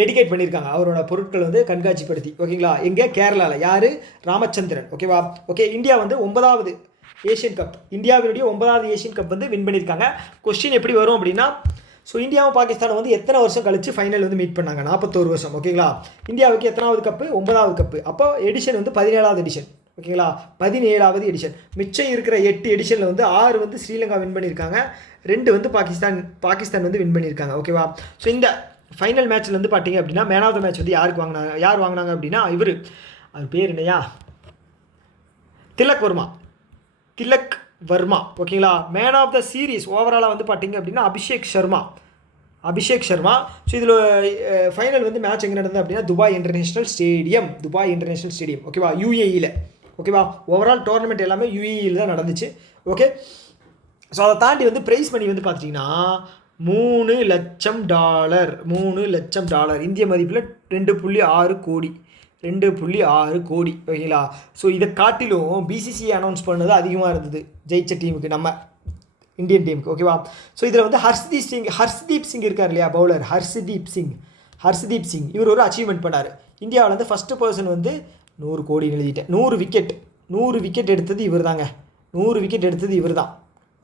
டெடிகேட் பண்ணியிருக்காங்க, அவரோட பொருட்களை வந்து கண்காட்சிப்படுத்தி. ஓகேங்களா, எங்கே கேரளாவில் யார், ராமச்சந்திரன். ஓகேவா, ஓகே, இந்தியா வந்து 9வது ஏஷியன் கப், இந்தியாவினுடைய 9வது ஏஷியன் கப் வந்து வின் பண்ணியிருக்காங்க. கொஸ்டின் எப்படி வரும் அப்படின்னா ஸோ இந்தியாவும் பாகிஸ்தானும் வந்து எத்தனை வருஷம் கழிச்சு ஃபைனல் வந்து மீட் பண்ணாங்க, 41 வருஷம். ஓகேங்களா, இந்தியாவுக்கு எத்தனாவது கப்பு, 9வது கப்பு. அப்போ எடிஷன் வந்து 17வது எடிஷன். ஓகேங்களா, 17வது எடிஷன். மிச்சம் இருக்கிற 8 எடிஷனில் வந்து 6 வந்து ஸ்ரீலங்கா வின் பண்ணியிருக்காங்க, 2 வந்து பாகிஸ்தான் வந்து வின் பண்ணியிருக்காங்க. ஓகேவா, ஸோ இந்த ஃபைனல் மேட்ச்சில் வந்து பார்த்தீங்க அப்படின்னா மேன் ஆஃப் த மேட்ச் வந்து யார் வாங்கினாங்க அப்படின்னா அவர் பேர் என்னையா, திலக் வர்மா. ஓகேங்களா, மேன் ஆஃப் த சீரீஸ் ஓவராலாக வந்து பார்த்தீங்க அப்படின்னா அபிஷேக் சர்மா. ஸோ இதில் ஃபைனல் வந்து மேட்ச் எங்கே நடந்தது அப்படின்னா துபாய் இன்டர்நேஷ்னல் ஸ்டேடியம். ஓகேவா, யூஏஇயில். ஓகேவா, ஓவரால் டோர்னமெண்ட் எல்லாமே யூஏஇயில் தான் நடந்துச்சு. ஓகே, ஸோ அதை தாண்டி வந்து ப்ரைஸ் மணி வந்து பார்த்தீங்கன்னா $3 லட்சம் இந்திய மதிப்பில் 2.6 கோடி. 2.6 கோடி. ஓகேங்களா, ஸோ இதை காட்டிலும் பிசிசிஐ அனௌன்ஸ் பண்ணது அதிகமாக இருந்தது ஜெயிச்ச டீமுக்கு, நம்ம இந்தியன் டீமுக்கு. ஓகேவா, ஸோ இதில் வந்து ஹர்ஷ்தீப் சிங் இருக்கார் இல்லையா பவுலர், ஹர்ஷ்தீப் சிங் இவர் ஒரு அச்சீவ்மெண்ட் பண்ணார். இந்தியாவில் வந்து ஃபஸ்ட்டு பர்சன் வந்து 100 கோடி எழுதிட்டேன். 100 விக்கெட் எடுத்தது இவர் தான்.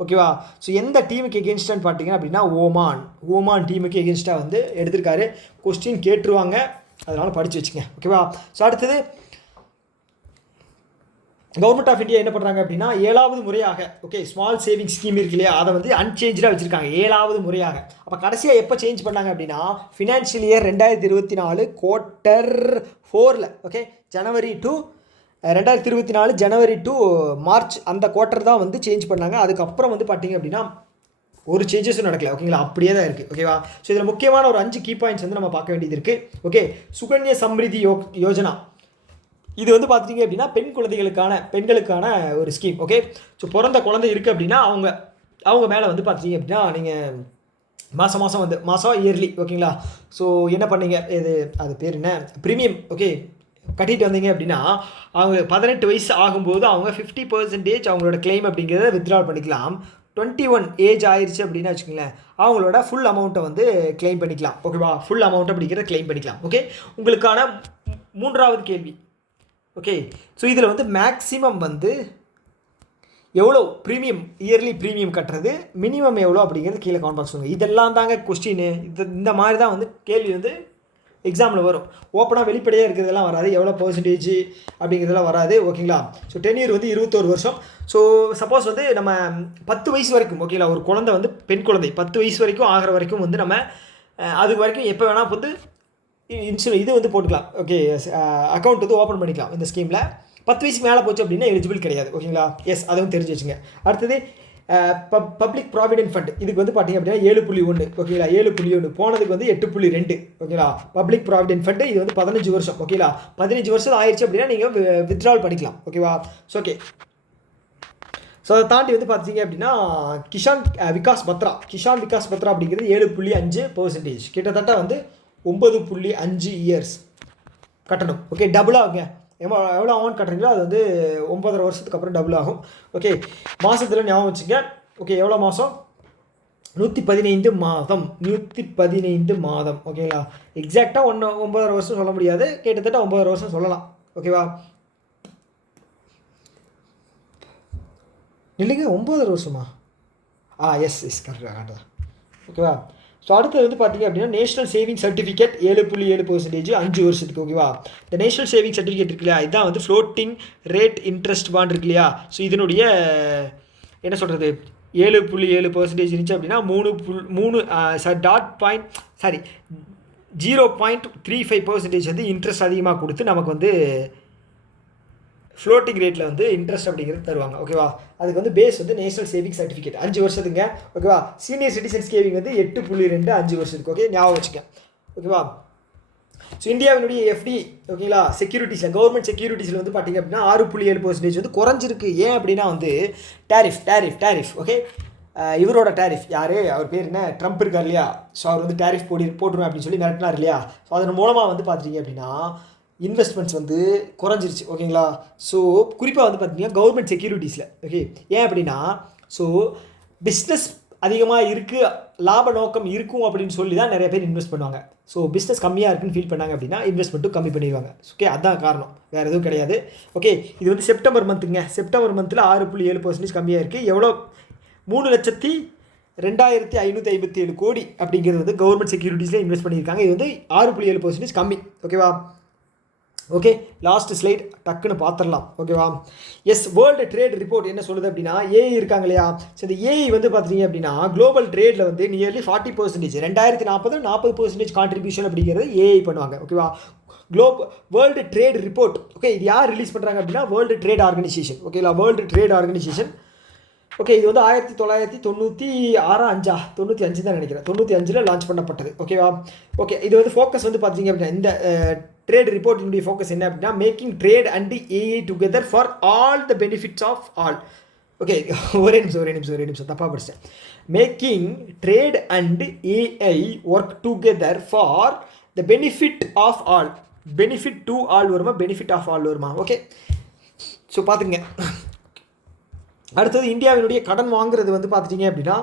ஓகேவா. ஸோ எந்த டீமுக்கு எகென்ஸ்டான்னு பார்த்தீங்க அப்படின்னா ஓமான் டீமுக்கு எகென்ஸ்டாக வந்து எடுத்திருக்காரு. கொஸ்டின் கேட்டுருவாங்க, அதனால் படித்து வச்சுங்க. ஓகேவா. ஸோ அடுத்தது கவர்மெண்ட் ஆஃப் இந்தியா என்ன பண்ணுறாங்க அப்படின்னா 7வது முறையாக ஸ்மால் சேவிங் ஸ்கீம் இருக்கு இல்லையா, அதை வந்து அன்சேஞ்சாக வச்சுருக்காங்க 7வது முறையாக. அப்போ கடைசியாக எப்போ சேஞ்ச் பண்ணாங்க அப்படின்னா ஃபினான்ஷியல் இயர் 2024 குவார்ட்டர் 4ல் January to 2024 January to March அந்த குவார்ட்டர் தான் வந்து சேஞ்ச் பண்ணாங்க. அதுக்கப்புறம் வந்து பார்த்தீங்க அப்படின்னா ஒரு சேஞ்சஸும் நடக்கல. ஓகேங்களா, அப்படியே தான் இருக்குது. ஓகேவா. ஸோ இதில் முக்கியமான ஒரு 5 கீ பாயிண்ட்ஸ் வந்து நம்ம பார்க்க வேண்டியது இருக்குது. சுகன்யா சம்ரிதி யோஜனா இது வந்து பார்த்துட்டிங்க அப்படின்னா பெண்களுக்கான ஒரு ஸ்கீம். ஸோ பிறந்த குழந்தை இருக்குது அப்படின்னா அவங்க மேலே வந்து பார்த்துட்டிங்க அப்படின்னா நீங்கள் மாதம் இயர்லி. ஓகேங்களா. ஸோ என்ன பண்ணீங்க, அது பேர் என்ன, ப்ரீமியம் கட்டிட்டு வந்தீங்க அப்படின்னா அவங்க 18 வயசு ஆகும்போது அவங்க 50% அவங்களோட கிளைம் அப்படிங்கிறத வித்ட்ரால் பண்ணிக்கலாம். 21 ஏஜ் ஆயிடுச்சு அப்படின்னு வச்சுக்கோங்களேன், அவங்களோட ஃபுல் அமௌண்ட்டை வந்து கிளைம் பண்ணிக்கலாம். ஓகேவா. ஃபுல் அமௌண்ட் அப்படிங்கிறத கிளைம் பண்ணிக்கலாம். உங்களுக்கான 3வது கேள்வி. ஸோ இதில் வந்து மேக்ஸிமம் வந்து எவ்வளோ ப்ரீமியம் இயர்லி ப்ரீமியம் கட்டுறது, மினிமம் எவ்வளோ அப்படிங்கிறது கீழே கமெண்ட் பாக்ஸ் சொல்லுங்கள். இதெல்லாம் தாங்க கொஸ்டின். இந்த மாதிரி தான் வந்து கேள்வி வந்து எக்ஸாமில் வரும். ஓப்பனாக வெளிப்படையாக இருக்கிறதெல்லாம் வராது, எவ்வளோ பர்சன்டேஜ் அப்படிங்கிறதெல்லாம் வராது. ஓகேங்களா. ஸோ டென்யூர் வந்து 21 வருஷம். ஸோ சப்போஸ் வந்து நம்ம 10 வயசு வரைக்கும் ஒரு குழந்தை வந்து பெண் குழந்தை 10 வயசு வரைக்கும் ஆகிற வரைக்கும் வந்து நம்ம அது வரைக்கும் எப்போ வேணால் வந்து இது வந்து போட்டுக்கலாம். அக்கௌண்ட் வந்து ஓப்பன் பண்ணிக்கலாம் இந்த ஸ்கீமில். 10 வயசுக்கு மேலே போச்சு அப்படின்னா எலிஜிபிள் கிடையாது. ஓகேங்களா. அதுவும் தெரிஞ்சு வச்சுங்க. அடுத்தது பப்ளிக் ப்ராவிடென்ட் ஃபண்ட் இதுக்கு வந்து பார்த்தீங்க அப்படின்னா 7.1. ஓகேங்களா. 7.1 போனதுக்கு வந்து 8.2. ஓகேங்களா. பப்ளிக் ப்ராவிடென்ட் ஃபண்டு இது வந்து 15 வருஷம். ஓகேங்களா. 15 வருஷம் ஆயிடுச்சு அப்படின்னா நீங்கள் வித்ட்ரால் பண்ணிக்கலாம். ஓகேவா. ஸோ அதை தாண்டி வந்து பார்த்தீங்க அப்படின்னா கிஷான் விகாஸ் பத்ரா அப்படிங்கிறது 7.5%. கிட்டத்தட்ட வந்து 9.5 இயர்ஸ் கட்டணும். டபுளாகுங்க. எவ்வளோ அமௌண்ட் கட்டுறீங்களோ அது வந்து 9.5 வருஷத்துக்கு அப்புறம் டபுள் ஆகும். மாதத்தில் ஞாபகம் வச்சுங்க. எவ்வளோ மாதம், 115 மாதம். 115 மாதம். ஓகேங்களா. எக்ஸாக்டாக 9.5 வருஷம் சொல்ல முடியாது, கிட்டத்தட்ட 9.5 வருஷம் சொல்லலாம். ஓகேவா. இல்லைங்க 9.5 வருஷமா? எஸ் கரெக்டாக. ஓகேவா. ஸோ அடுத்தது வந்து பார்த்தீங்க அப்படின்னா நேஷனல் சேவிங் சர்டிஃபிகேட் 7.7% 5 வருஷத்துக்கு. ஓகேவா. இந்த நேஷனல் சேவிங் சர்டிஃபிகேட் இருக்கு இல்லையா, இதுதான் வந்து ஃப்ளோட்டிங் ரேட் இன்ட்ரெஸ்ட் பாண்ட் இருக்கு இல்லையா. ஸோ இதனுடைய என்ன சொல்கிறது 7.7% இருந்துச்சு அப்படின்னா 0.35% வந்து இன்ட்ரெஸ்ட் அதிகமாக கொடுத்து நமக்கு வந்து ஃப்ளோட்டிங் ரேட்டில் வந்து இன்ட்ரெஸ்ட் அப்படிங்கிறது தருவாங்க. ஓகேவா. அதுக்கு வந்து பேஸ் வந்து நேஷனல் சேவிங் சர்டிஃபிகேட் 5 வருஷத்துங்க. ஓகேவா. சீனியர் சிட்டிசன்ஸ் சேவிங் வந்து 8.2 5 வருஷத்துக்கு. ஞாபகம் வச்சுக்க. ஓகேவா. ஸோ இந்தியாவினுடைய எஃப்டி ஓகேங்களா செக்யூரிட்டிஸில் கவர்மெண்ட் செக்யூரிட்டிஸில் வந்து பார்த்திங்க அப்படின்னா 6.7% வந்து குறைஞ்சிருக்கு. ஏன் அப்படின்னா வந்து டேரிஃப். இவரோட டேரிஃப் அவர் பேர் என்ன, ட்ரம்ப் இருக்கார் இல்லையா. ஸோ அவர் வந்து டேரிஃப் போட்டுருவேன் அப்படின்னு சொல்லி மிரட்டினார் இல்லையா. ஸோ அதன் மூலமாக வந்து பார்த்திங்க அப்படின்னா இன்வெஸ்ட்மெண்ட்ஸ் வந்து குறைஞ்சிருச்சு. ஓகேங்களா. ஸோ குறிப்பாக வந்து பார்த்தீங்கன்னா கவர்மெண்ட் செக்யூரிட்டிஸில். ஏன் அப்படின்னா ஸோ பிஸ்னஸ் அதிகமாக இருக்குது, லாப நோக்கம் இருக்கும் அப்படின்னு சொல்லி தான் நிறைய பேர் இன்வெஸ்ட் பண்ணுவாங்க. ஸோ பிஸ்னஸ் கம்மியாக இருக்குன்னு ஃபீல் பண்ணாங்க அப்படின்னா இன்வெஸ்ட்மெண்ட்டும் கம்மி பண்ணிடுவாங்க. அதுதான் காரணம், வேறு எதுவும் கிடையாது. இது வந்து செப்டம்பர் மந்த்துங்க. செப்டம்பர் மந்தில் 6.7% கம்மியாக இருக்குது. எவ்வளோ 3,02,557 கோடி அப்படிங்கிறது வந்து கவர்மெண்ட் செக்யூரிட்டிஸில் இன்வெஸ்ட் பண்ணியிருக்காங்க. இது வந்து 6.7% கம்மி. ஓகேவா. லாஸ்ட் ஸ்லைட் டக்குன்னு பார்த்துடலாம். ஓகேவா. வேர்ல்டு ட்ரேட் ரிப்போர்ட் என்ன சொல்லுது அப்படின்னா ஏஐ இருக்காங்க இல்லையா. ஸோ இந்த ஏஐ வந்து பார்த்தீங்க அப்படின்னா குளோபல் ட்ரேடில் வந்து நியர்லி 40%, 2040 40% கான்ட்ரிபியூஷன் அப்படிங்கிறது ஏஐ பண்ணுவாங்க. ஓகேவா. World trade report. இது யார் ரிலீஸ் பண்ணுறாங்க அப்படின்னா வேர்ல்டு ட்ரேட் ஆர்கனைசேஷன். ஓகேங்களா. World trade organisation. இது வந்து 1995 தான் நினைக்கிறேன். 95 லான்ச் பண்ணப்பட்டது. ஓகேவா. இது வந்து ஃபோக்கஸ் வந்து பார்த்தீங்க அப்படின்னா இந்த ட்ரேட் ரிப்போர்ட்டினுடைய ஃபோக்கஸ் என்ன அப்படின்னா making trade and AI together for all the benefits of all. ஒரே நிமிஷம் தப்பாக படிச்சேன். Making trade and AI work together for the benefit of all. Benefit to all வருமா, பெனிஃபிட் ஆஃப் ஆல் வருமா? ஸோ பார்த்துங்க. அடுத்தது இந்தியாவினுடைய கடன் வாங்குறது வந்து பார்த்துட்டிங்க அப்படின்னா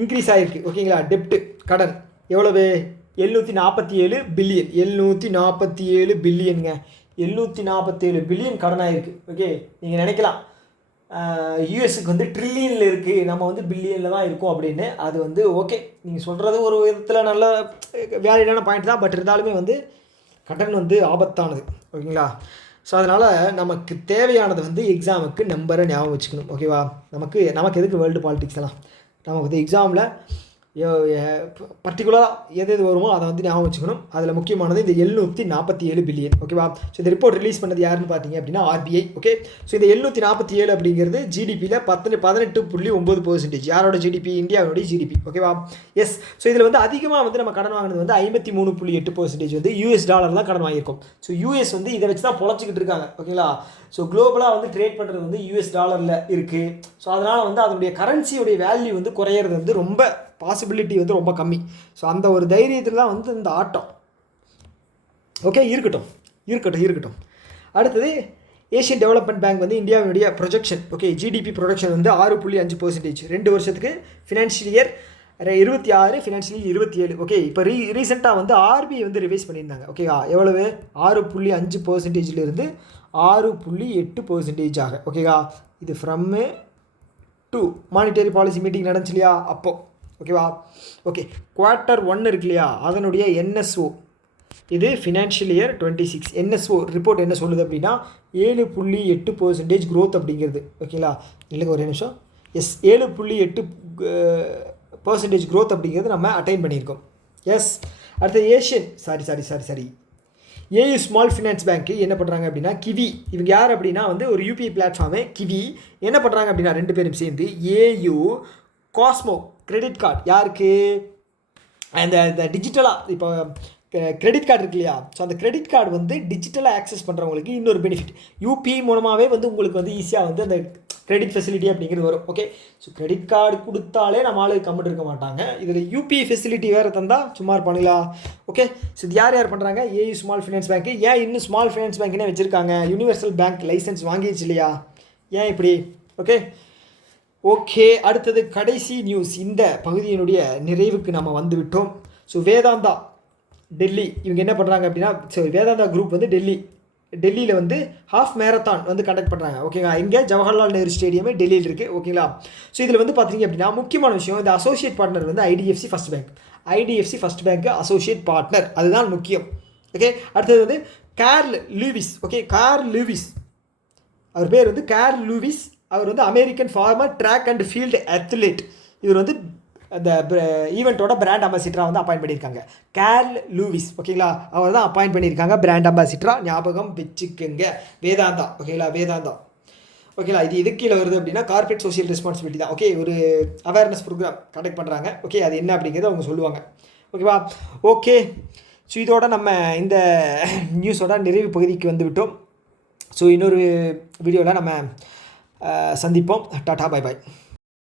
இன்க்ரீஸ் ஆகிருக்கு. ஓகேங்களா. டெப்ட்டு கடன் எவ்வளவு 747 பில்லியன். 747 பில்லியனுங்க. 747 பில்லியன் கடன் ஆகிருக்கு. நீங்கள் நினைக்கலாம் யூஎஸ்க்கு வந்து ட்ரில்லியனில் இருக்குது, நம்ம வந்து பில்லியனில் தான் இருக்கோம் அப்படின்னு. அது வந்து ஓகே, நீங்கள் சொல்கிறது ஒரு விதத்தில் நல்ல வேலிடான பாயிண்ட் தான். பட் இருந்தாலுமே வந்து கடன் வந்து ஆபத்தானது, ஓகேங்களா? ஸோ அதனால் நமக்கு தேவையானது வந்து எக்ஸாமுக்கு நம்பரை ஞாபகம் வச்சுக்கணும், ஓகேவா? நமக்கு எதுக்கு வேர்ல்டு பாலிடிக்ஸ் எல்லாம்? நமக்கு வந்து எக்ஸாமில் பர்டிகுலராக எது வருமோ அதை வந்து ஞாபகம் வச்சுக்கணும். அதில் முக்கியமானது இந்த 747 பில்லியன், ஓகேவா? ஸோ இந்த ரிப்போர்ட் ரிலீஸ் பண்ணது யாருன்னு பார்த்தீங்க அப்படின்னா RBI, ஓகே? ஸோ இந்த 747 அப்படிங்கிறது ஜிடிபியில் 18.9%. யாரோட ஜிடிபி? இந்தியாவுடைய ஜிடிபி, ஓகேவா? எஸ். ஸோ இதில் வந்து அதிகமாக வந்து நம்ம கடன் வாங்கினது வந்து 53.8% வந்து US டாலர் தான் கடன் வாங்கியிருக்கோம். ஸோ US வந்து இதை வச்சு தான் பொழைச்சிக்கிட்டு இருக்காங்க, ஓகேங்களா? ஸோ குளோபலாக வந்து ட்ரேட் பண்ணுறது வந்து US டாலரில் இருக்குது. ஸோ அதனால் வந்து அதனுடைய கரன்சியோடைய வேல்யூ வந்து குறையிறது வந்து ரொம்ப பாசிபிலிட்டி வந்து ரொம்ப கம்மி. ஸோ அந்த ஒரு தைரியத்தில் தான் வந்து இந்த ஆட்டம், ஓகே? இருக்கட்டும். அடுத்தது ஏஷியன் டெவலப்மெண்ட் பேங்க் வந்து இந்தியாவுடைய ப்ரொஜெக்ஷன், ஓகே? ஜிடிபி ப்ரொஜெக்ஷன் வந்து 6.5%, 2 வருஷத்துக்கு financial year 26, financial year 27, okay? இப்போ ரீசெண்டாக வந்து RBI வந்து ரிவைஸ் பண்ணியிருந்தாங்க, ஓகேவா? எவ்வளவு? 6.5%லேருந்து 6.8% ஆக, ஓகேவா? இது from to monetary policy meeting நடந்துச்சு இல்லையா, அப்போது, ஓகேவா? ஓகே. Q1 இருக்கு இல்லையா, அதனுடைய NSO இது ஃபினான்ஷியல் இயர் 26 NSO ரிப்போர்ட் என்ன சொல்லுது அப்படின்னா 7.8% க்ரோத் அப்படிங்கிறது, ஓகேங்களா? இல்லைங்க ஒரே நிமிஷம். எஸ், 7.8% க்ரோத் அப்படிங்கிறது நம்ம அட்டைன் பண்ணியிருக்கோம். எஸ். அடுத்த Asian sorry AU small finance பேங்க்கு என்ன பண்ணுறாங்க அப்படின்னா கிவி, இவங்க யார் அப்படின்னா வந்து ஒரு UPI பிளாட்ஃபார்மு. கிவி என்ன பண்ணுறாங்க அப்படின்னா 2 பேரும் சேர்ந்து ஏயு காஸ்மோ கிரெடிட் கார்டு, யாருக்கு? இந்த டிஜிட்டலாக இப்போ கிரெடிட் கார்டு இருக்கு இல்லையா, ஸோ அந்த கிரெடிட் கார்டு வந்து டிஜிட்டலாக ஆக்சஸ் பண்ணுறவங்களுக்கு இன்னொரு பெனிஃபிட். UPI மூலமாகவே வந்து உங்களுக்கு வந்து ஈஸியாக வந்து அந்த கிரெடிட் ஃபெசிலிட்டி அப்படிங்கிறது வரும், ஓகே? ஸோ கிரெடிட் கார்டு கொடுத்தாலே நம்ம ஆளுக்கு கம்மிட்டு இருக்க மாட்டாங்க. இதில் UPI ஃபெசிலிட்டி வேறு தந்தால் சும்மா இருப்பானுங்களா, ஓகே? ஸோ இது யார் பண்ணுறாங்க? ஏயு ஸ்மால் ஃபினான்ஸ் பேங்க்கு. ஏன் இன்னும் ஸ்மால் ஃபினான்ஸ் பேங்க்னே வச்சுருக்காங்க? யூனிவர்சல் பேங்க் லைசன்ஸ் வாங்கிடுச்சு இல்லையா, ஏன் இப்படி, ஓகே? அடுத்தது கடைசி நியூஸ். இந்த பகுதியினுடைய நிறைவுக்கு நம்ம வந்து விட்டோம். ஸோ வேதாந்தா டெல்லி இவங்க என்ன பண்ணுறாங்க அப்படின்னா, வேதாந்தா குரூப் வந்து டெல்லியில் வந்து ஹாஃப் மேரத்தான் வந்து கண்டக்ட் பண்ணுறாங்க, ஓகேங்களா? இங்கே ஜவஹர்லால் நேரு ஸ்டேடியமே டெல்லியில் இருக்குது, ஓகேங்களா? ஸோ இதில் வந்து பார்த்தீங்க அப்படின்னா முக்கியமான விஷயம், இந்த அசோசியேட் பார்ட்னர் வந்து IDFC first bank associate partner, அதுதான் முக்கியம், ஓகே? அடுத்தது வந்து Carl Lewis, okay? Carl Lewis, அவர் பேர் வந்து கார்ல் லூவிஸ். அவர் வந்து American former track and field athlete. இவர் வந்து அந்த ஈவெண்ட்டோட பிராண்ட் அம்பாசிடராக வந்து அப்பாயிண்ட் பண்ணியிருக்காங்க, கார்ல் லூவிஸ், ஓகேங்களா? அவர் தான் அப்பாயிண்ட் பண்ணியிருக்காங்க பிராண்ட் அம்பாசிடராக, ஞாபகம் வச்சுக்கோங்க. வேதாந்தா, ஓகேங்களா? ஓகேங்களா? இது கீழே வருது அப்படின்னா கார்பரேட் சோஷியல் ரெஸ்பான்சிபிலிட்டி தான், ஓகே? ஒரு அவேர்னஸ் ப்ரோக்ராம் கண்டக்ட் பண்ணுறாங்க, ஓகே? அது என்ன அப்படிங்கிறத அவங்க சொல்லுவாங்க, ஓகேவா? ஓகே. ஸோ இதோட நம்ம இந்த நியூஸோட நிறைவு பகுதிக்கு வந்து விட்டோம். ஸோ இன்னொரு வீடியோவில் நம்ம சந்திப்போம். Tata, bye bye.